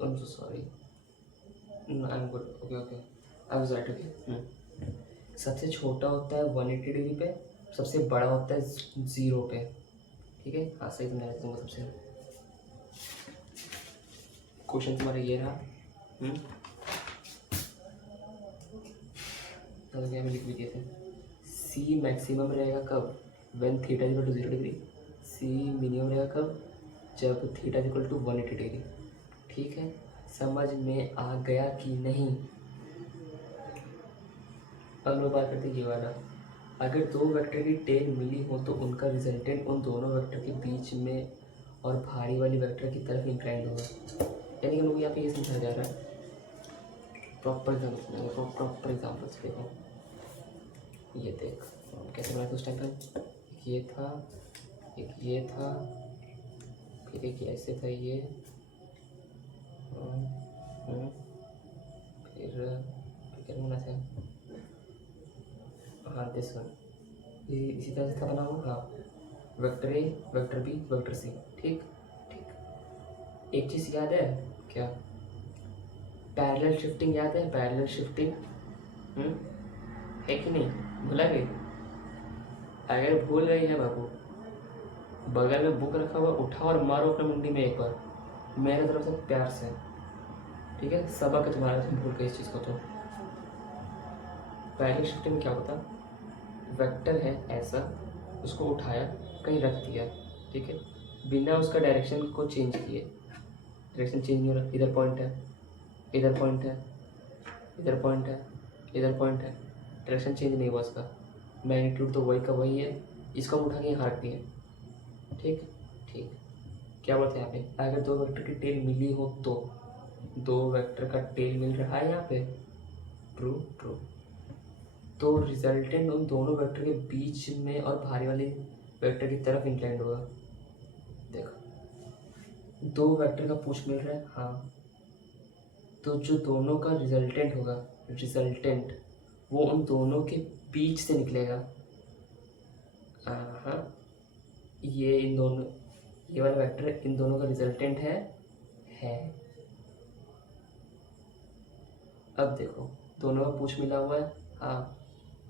I'm so sorry. No, I'm good. Okay. I was right. Okay. सबसे छोटा होता है 180 डिग्री पे, सबसे बड़ा होता है 0 पे, ठीक है। हाँ, सही समझा दूँगा। सबसे क्वेश्चन तुम्हारा ये रहा। तो क्या मैं लिख भी दिए थे, सी मैक्सिमम रहेगा कब, when theta equal to 0 degree, C minimum रहेगा कब, जब थीटा इक्वल टू 180 डिग्री, ठीक है। समझ में आ गया कि नहीं। अब लोग बात करते हैं ये वाला, अगर दो वेक्टर की टेल मिली हो तो उनका रिजल्टेंट उन दोनों वेक्टर के बीच में और भारी वाली वेक्टर की तरफ इंक्लाइंड होगा। यानी कि हम लोग यहाँ पे ये समझाया जा रहा है, प्रॉपर एग्जाम्पल्स देखो, ये देख कैसे बनाया था उस टाइम पर, एक ये था, फिर एक ऐसे था ये, फिर क्या होना था, हाँ दिस वन, इसी तरह से था बना हुआ। हाँ, vector A, vector B, vector C, ठीक। एक चीज़ याद है क्या, पैरेलल शिफ्टिंग याद है, पैरेलल शिफ्टिंग है कि नहीं, भूला गई। अगर भूल गई है बाबू, बगल में बुक रखा हुआ, उठाओ और मारो अपने मुंडी में एक बार, मेरे तरफ से प्यार से, ठीक है। सबक है तुम्हारा, तुम भूल गए इस चीज़ को। तो पैरेलल शिफ्टिंग में क्या होता, वेक्टर है ऐसा, उसको उठाया कहीं रख दिया, ठीक है, बिना उसका डायरेक्शन को चेंज किए। डायरेक्शन चेंज नहीं हो रहा, इधर पॉइंट है, इधर पॉइंट है, इधर पॉइंट है, इधर पॉइंट है, डायरेक्शन चेंज नहीं हुआ उसका, मैग्नीट्यूड तो वही का वही है। इसको हम उठा के यहाँ रख दिए। ठीक ठीक, क्या बोलते हैं यहाँ पे, अगर दो वेक्टर की टेल मिली हो तो, दो वेक्टर का टेल मिल रहा है यहाँ पे, ट्रू ट्रू, तो रिजल्टेंट उन दोनों वेक्टर के बीच में और भारी वाले वेक्टर की तरफ इंक्लाइंड होगा। देखो दो वेक्टर का पूछ मिल रहा है, हाँ, तो जो दोनों का रिजल्टेंट होगा, रिजल्टेंट वो उन दोनों के बीच से निकलेगा। हाँ, ये इन दोनों, ये वाला वेक्टर इन दोनों का रिजल्टेंट है। अब देखो दोनों का पूछ मिला हुआ है, हाँ,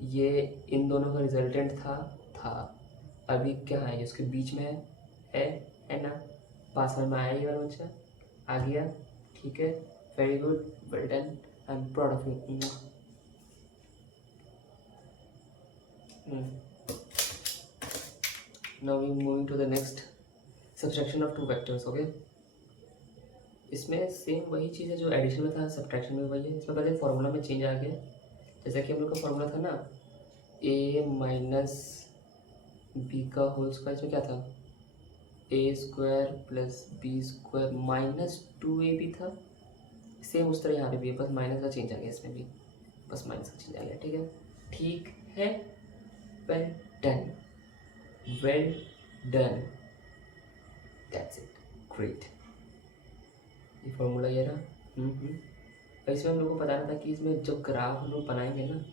ये इन दोनों का रिजल्टेंट था। अभी क्या है, इसके बीच में है ना। पास में आया ये वाला बच्चा, आ गया, ठीक है, very good, well done, I am proud of you. Now we moving to the next, subtraction of two vectors. Okay, इसमें सेम वही चीज़ है जो एडिशन में था, सब्ट्रैक्शन में वही है। इसमें पहले फॉर्मूला में चेंज आ गया, जैसा कि हम लोग का फॉर्मूला था ना, a माइनस बी का होल स्क्वायर, इसमें क्या था, A square plus B square minus 2ab था। सेम उस तरह यहाँ पे भी है, बस माइनस का चेंज आ गया, इसमें भी बस माइनस का चेंज आ गया। ठीक है, ठीक है, well done, well done, that's it, great. ये फॉर्मूला ये रहा। इसमें हम लोग को बताना था कि इसमें जो ग्राफ हम लोग बनाएंगे ना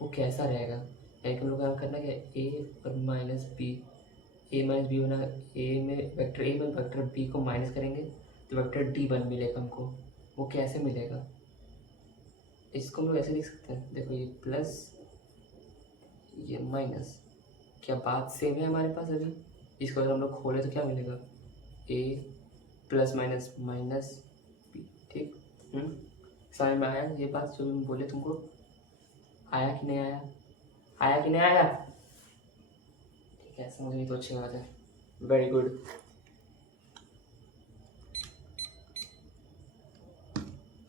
वो कैसा रहेगा। एक हम लोग काम करना है ए और माइनस बी, ए माइनस बी बना, ए में वेक्टर बी को माइनस करेंगे तो वेक्टर डी बन मिलेगा हमको। वो कैसे मिलेगा, इसको हम लोग ऐसे लिख सकते हैं, देखो ये प्लस ये माइनस, क्या बात सेम है हमारे पास अभी। इसको अगर हम लोग खोले तो क्या मिलेगा, ए प्लस माइनस माइनस बी। ठीक, समझ में आया ये बात जो भी बोले तुमको, आया कि नहीं आया, आया कि नहीं आया, ठीक है, समझ गई तो अच्छी बात है, वेरी गुड।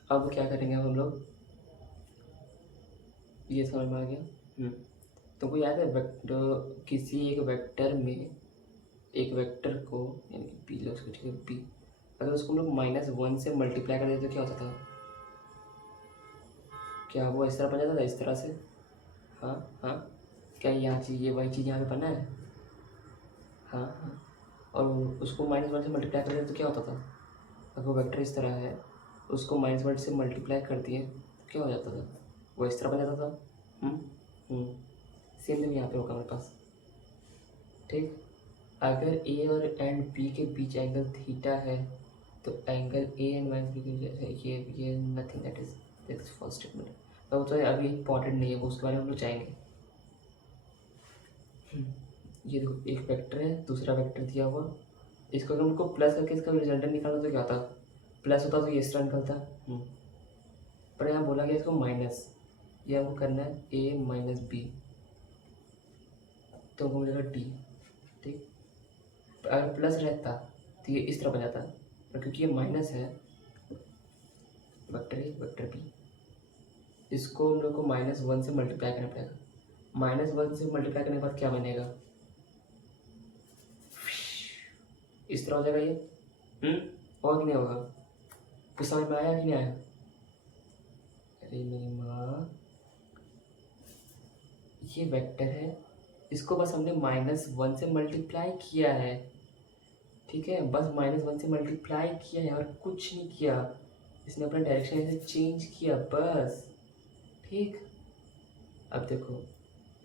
अब क्या करेंगे हम लोग, ये समझ में आ गया। तुमको याद है वेक्टर, किसी एक वेक्टर में एक वेक्टर को, यानी कि बी लो उसको, ठीक है बी, अगर उसको हम लोग -1 से मल्टीप्लाई कर देते तो क्या होता था, क्या वो इस तरह बन जाता था, इस तरह से। हाँ, क्या यहाँ चीज़, ये वही चीज़ यहाँ पे बना है। हाँ, और उसको -1 से मल्टीप्लाई कर देते तो क्या होता था, अगर वो वेक्टर इस तरह है, उसको -1 से मल्टीप्लाई कर दिए तो क्या हो जाता था, वो इस तरह बन जाता था। सेम थिंग यहाँ पे होगा हमारे पास। ठीक, अगर ए और एंड बी के बीच एंगल थीटा है तो angle A and minus B के बीच ये nothing, that is first statement. तो अभी इंपॉर्टेंट नहीं है वो, उसके बारे में हम लोग जाएंगे। ये देखो एक वेक्टर है, दूसरा वेक्टर दिया हुआ, इसको अगर हमको प्लस करके इसका रिजल्टेंट निकालना तो क्या होता, प्लस होता तो ये इस तरह निकलता। पर यहाँ बोला गया इसको माइनस, ये हमको करना है ए माइनस बी, तो हमको मिलेगा डी। ठीक, अगर प्लस रहता तो ये इस तरह बन जाता, पर क्योंकि ये माइनस है, वेक्टर ए वेक्टर बी, इसको हम लोग को -1 से मल्टीप्लाई करना पड़ेगा। -1 से मल्टीप्लाई करने के बाद क्या बनेगा, इस तरह हो जाएगा ये। और कि नहीं होगा, कुछ समझ में आया कि नहीं आया, अरे मेरी माँ, ये वेक्टर है, इसको बस हमने -1 से मल्टीप्लाई किया है। ठीक है, बस -1 से मल्टीप्लाई किया है और कुछ नहीं किया, इसने अपना डायरेक्शन ऐसे चेंज किया बस। ठीक, अब देखो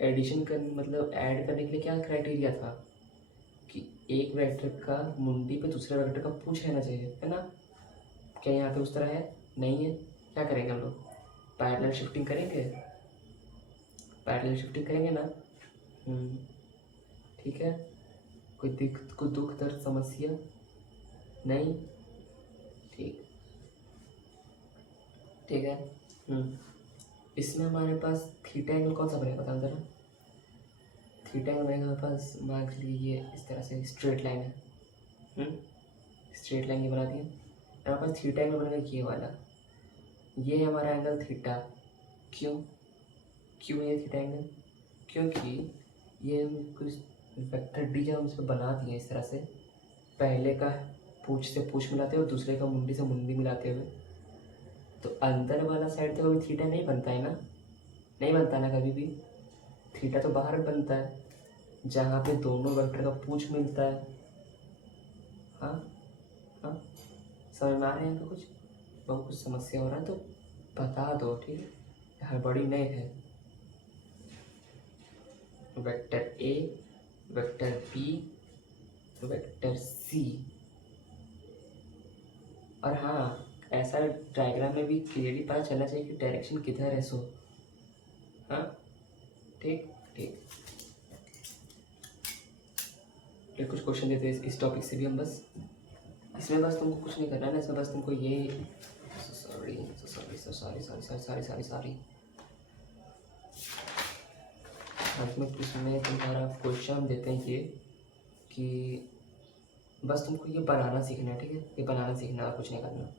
एडिशन कर मतलब ऐड करने के लिए क्या क्राइटेरिया था कि एक वेक्टर का मुंडी पे दूसरे वेक्टर का पूछ रहना चाहिए, है ना। क्या यहाँ पे उस तरह है, नहीं है, क्या करेंगे हम लोग, पैरेलल शिफ्टिंग करेंगे, पैरेलल शिफ्टिंग करेंगे ना। ठीक है, कोई दुख दर्द समस्या नहीं, ठीक, ठीक है। इसमें हमारे पास थीटा एंगल कौन सा बनेगा, बताओ जरा। थीटा एंगल बनेगा हमारे पास, मान लीजिए ये इस तरह से स्ट्रेट लाइन है, स्ट्रेट लाइन ये बना दिया। हमारे पास थीटा एंगल बनेगा ये वाला, ये है हमारा एंगल थीटा। क्यों क्यों है थीटा एंगल? क्योंकि ये हम कुछ वेक्टर डी जब हम इसमें बना दिए इस तरह से, पहले का पूछ से पूछ मिलाते हुए और दूसरे का मुंडी से मुंडी मिलाते हुए, तो अंदर वाला साइड तो कभी थीटा नहीं बनता है ना, नहीं बनता ना कभी भी। थीटा तो बाहर बनता है जहाँ पे दोनों वेक्टर का पूछ मिलता है। हाँ हाँ, समझ में आ रहे हैं तो कुछ बहुत कुछ समस्या हो रहा है तो बता दो, ठीक है, हड़बड़ी नहीं है। Vector A, vector B, vector C. और हाँ, ऐसा डायग्राम में भी क्लियरली पता चलना चाहिए कि डायरेक्शन किधर है। सो हाँ, ठीक ठीक। फिर कुछ क्वेश्चन देते हैं इस टॉपिक से भी हम। बस इसमें बस तुमको कुछ नहीं करना है ना, इसमें बस तुमको ये sorry sorry sorry sorry sorry sorry sorry sorry इसमें तुम्हारा क्वेश्चन देते हैं ये कि बस तुमको ये बनाना सीखना है, ठीक है, ये बनाना सीखना है और कुछ नहीं करना।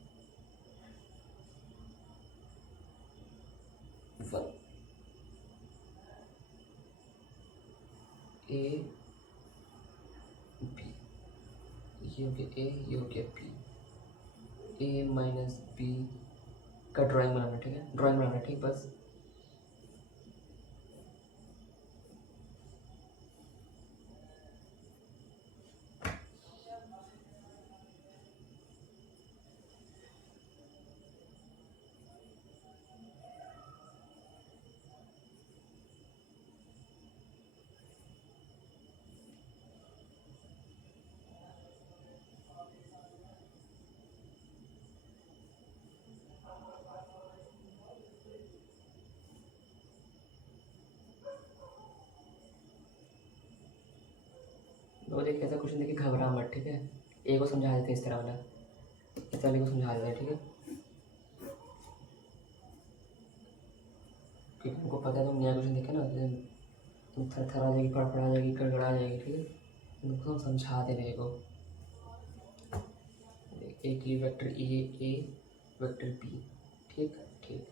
ए बी, ये हो गया ए, ये हो गया बी, ए माइनस बी का ड्राइंग बनाना, ठीक है, ड्राइंग बनाना, ठीक। बस वो देखिए ऐसा क्वेश्चन देखिए, घबरा मत, ठीक है। ए को समझा देते हैं इस तरह वाला, इस वाले को समझा देते हैं, ठीक है, क्योंकि तुमको पता है तुम नया क्वेश्चन देखे ना, तुम थर थर आ जाएगी, फड़फड़ आ जाएगी, गड़गड़ा जाएगी, ठीक है। तुमको हम समझा दे रहे को। एक ये वेक्टर ए वेक्टर बी, ठीक ठीक।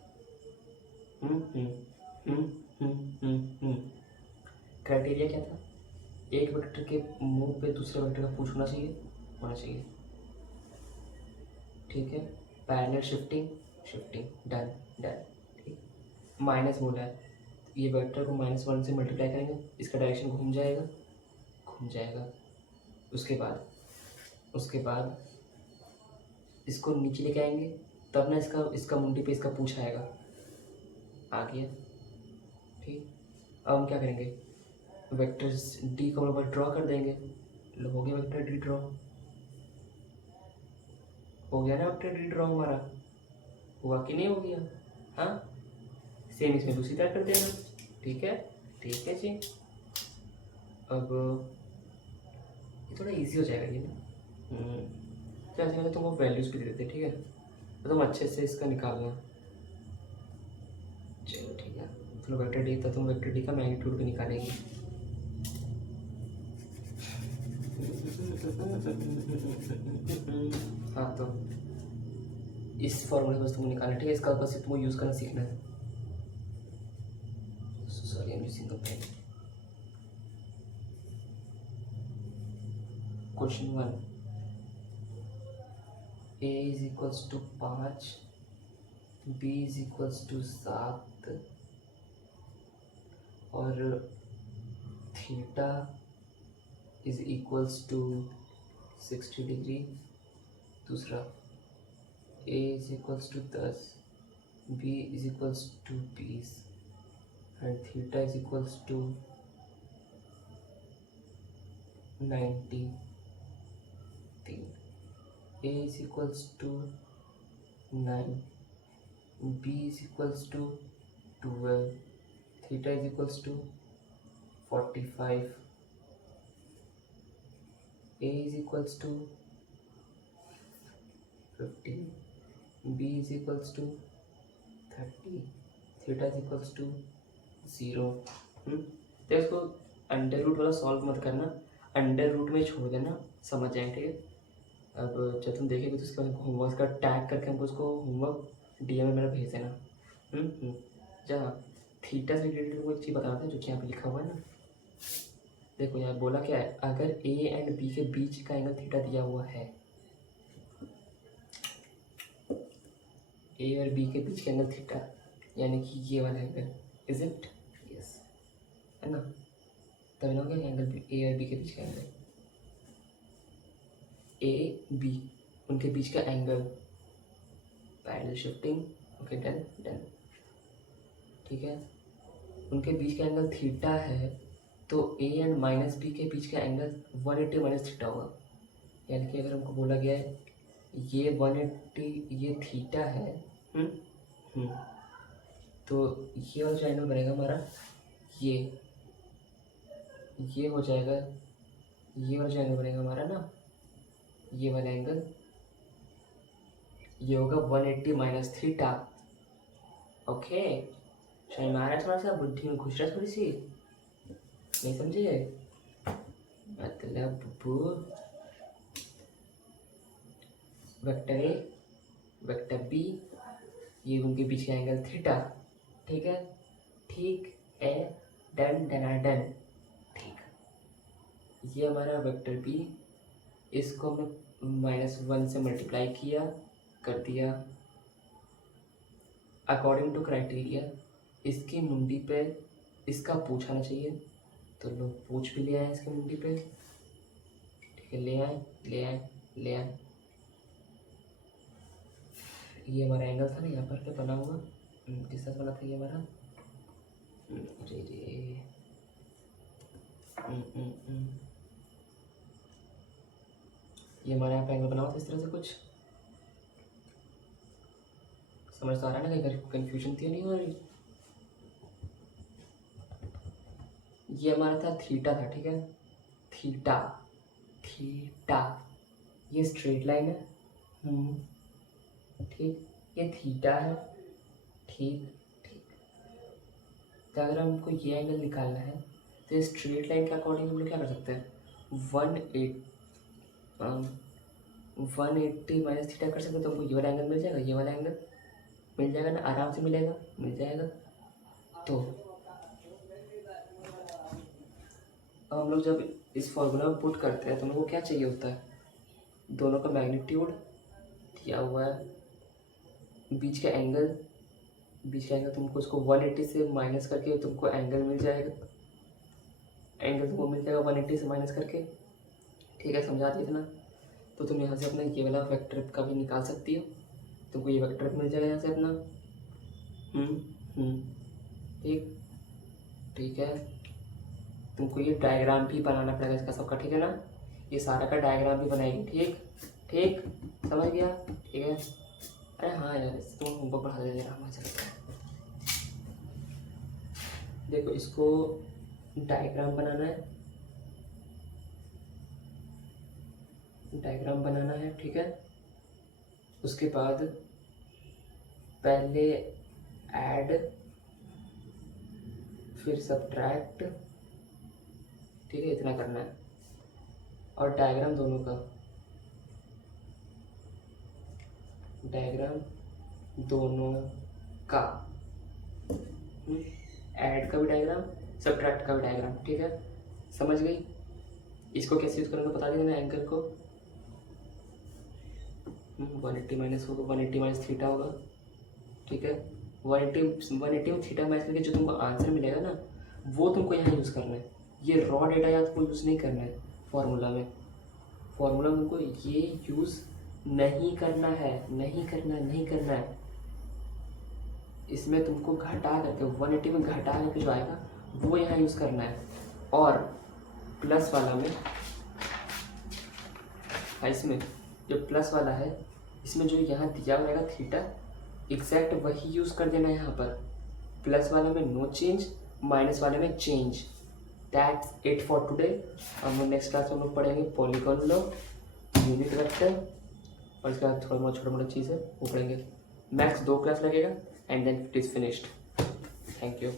क्राइटेरिया क्या था? एक वेक्टर के मुंह पे दूसरे वेक्टर का पूछ होना चाहिए, होना चाहिए, ठीक है। Parallel shifting, shifting done done, ठीक। माइनस बोला है, ये वेक्टर को -1 से मल्टीप्लाई करेंगे, इसका डायरेक्शन घूम जाएगा, घूम जाएगा। उसके बाद इसको नीचे लेके आएंगे, तब ना इसका मुंडी पे इसका पूछ आएगा, आ गया, ठीक। अब हम क्या करेंगे, वेक्टर डी को हम ड्रॉ कर देंगे। लो, हो गया वेक्टर डी ड्रॉ, हो गया ना वेक्टर डी ड्रॉ हमारा, हुआ कि नहीं हो गया? हाँ, सेम इसमें दूसरी तरह कर देना, ठीक है जी। अब ये थोड़ा इजी हो जाएगा ये ना। तो ऐसे में तुमको वैल्यूज भी दे देते, ठीक है, तो तुम अच्छे से इसका निकालना। चलो ठीक है, तो वेक्टर डी था, तुम वेक्टर डी का मैग्नीट्यूड भी निकालेगी। हाँ, तो इस फॉर्मूले बस तुमको निकालना, ठीक है, इसका बस तुमको यूज़ करना सीखना है। Sorry, I am using the pen. Question 1, a is equals to 5, b is equals to 7 और theta is equals to 60 degree. दूसरा, a is equals to 10, b is equals to 20 and theta is equals to 90। a is equals to 9, b is equals to 12, theta is equals to 45, a is equals to 15, b is equals to 30, theta is equals to 0। तो इसको under root वाला solve मत करना, under root में छोड़ देना, समझ जाए, ठीक है। अब जब तुम देखेगे तो उसके बाद होमवर्क का टैग करके हमको उसको होमवर्क DM में मेरा भेज देना। जहाँ थीटा से रिलेटेड वो एक चीज़ बता रहा था जो कि यहाँ पे लिखा हुआ है ना, देखो यहाँ बोला क्या है, अगर A एंड B के बीच का एंगल थीटा दिया हुआ है, A और B के बीच का एंगल थीटा, यानी कि ये वाला एंगल, इज इट? यस, है ना? तब ना हो गया एंगल A और B के बीच का एंगल, A B उनके बीच का angle, parallel shifting, okay done done, ठीक है। उनके बीच का एंगल थीटा है, तो A एंड -B के बीच का एंगल 180 माइनस थीटा होगा। यानी कि अगर हमको बोला गया है ये 180 ये थीटा है, तो ये वाला जो एंगल बनेगा हमारा, ये हो जाएगा, ये वाला जो एंगल बनेगा हमारा ना, ये वाला एंगल, ये होगा 180 माइनस थीटा। ओके, शायद मारा थोड़ा सा बुद्धि में घुस रहा, थोड़ी सी नहीं समझे मतलब वेक्टर A वेक्टर B ये उनके बीच का एंगल थीटा, ठीक है, ठीक है, डन डन डन, ठीक। ये हमारा वेक्टर B, इसको हमने -1 से मल्टीप्लाई किया, कर दिया अकॉर्डिंग टू क्राइटेरिया। इसकी मुंडी पे इसका पूछ आना चाहिए, तो लोग पूछ भी ले आए इसके मुंडी पे, ठीक है, ले आए ले आए ले आए। ये हमारा एंगल था ना यहाँ पर बना हुआ, किस तरह बना था ये हमारा, अरे रे ये हमारा यहाँ पे एंगल बना हुआ था इस तरह से कुछ, समझ तो आ रहा है ना, कहीं कन्फ्यूजन तो नहीं हो रही। ये हमारा था थीटा था, ठीक है, थीटा थीटा, ये स्ट्रेट लाइन है, ठीक, ये थीटा है, ठीक ठीक। तो अगर हमको ये एंगल निकालना है तो स्ट्रेट लाइन के अकॉर्डिंग हम लोग क्या कर सकते हैं, 180 माइनस थीटा कर सकते हैं, तो हमको ये वाला एंगल मिल जाएगा, ये वाला एंगल मिल जाएगा ना, आराम से मिलेगा, मिल जाएगा। तो हम लोग जब इस फॉर्मूला में पुट करते हैं तो हम लोग को क्या चाहिए होता है, दोनों का मैग्नीट्यूड दिया हुआ है, बीच का एंगल तुमको उसको 180 से माइनस करके तुमको एंगल मिल जाएगा, एंगल तुमको मिल जाएगा 180 से माइनस करके, ठीक है, समझा दिया इतना। तो तुम यहाँ से अपना ये वाला वेक्टर का भी निकाल सकती हो, तुमको ये वेक्टर मिल जाएगा यहाँ से अपना, ठीक ठीक है। तुमको ये डायग्राम भी बनाना पड़ेगा इसका सबका, ठीक है ना, ये सारा का डायग्राम भी बनाएगी, ठीक ठीक, समझ गया, ठीक है। अरे हाँ यार, तुम होमवर्क बढ़ा दे रहा हूँ, देखो इसको डायग्राम बनाना है, ठीक है। उसके बाद पहले ऐड फिर सब्ट्रैक्ट, ठीक है, इतना करना है। और डायग्राम दोनों का ऐड का भी डायग्राम, सब्ट्रैक्ट का भी डायग्राम, ठीक है, समझ गई। इसको कैसे यूज़ करेंगे बता देना, एंगल को 180 माइनस होगा, 180 माइनस थीटा होगा, ठीक है, 180 में थीटा माइनस करके जो तुमको आंसर मिलेगा ना, वो तुमको यहाँ यूज़ करना है। ये रॉ डेटा या तुमको यूज़ नहीं करना है फॉर्मूला में तुमको ये यूज़ नहीं करना है। इसमें तुमको घटा करके 180 में घटा करके जो आएगा वो यहाँ यूज़ करना है। और प्लस वाला में, इसमें जो प्लस वाला है, इसमें जो यहाँ दिया हुआ रहेगा थीटा, एग्जैक्ट वही यूज़ कर देना है यहाँ पर। प्लस वाले में नो चेंज, माइनस वाले में change. That's it for today. हम नेक्स्ट क्लास में हम लोग पढ़ेंगे पॉलीगॉन लॉ, यूनिट वेक्टर, और इसके बाद थोड़ा बहुत छोटा मोटा चीज़ है वो पढ़ेंगे। मैक्स 2 क्लास लगेगा and then it is finished. Thank you.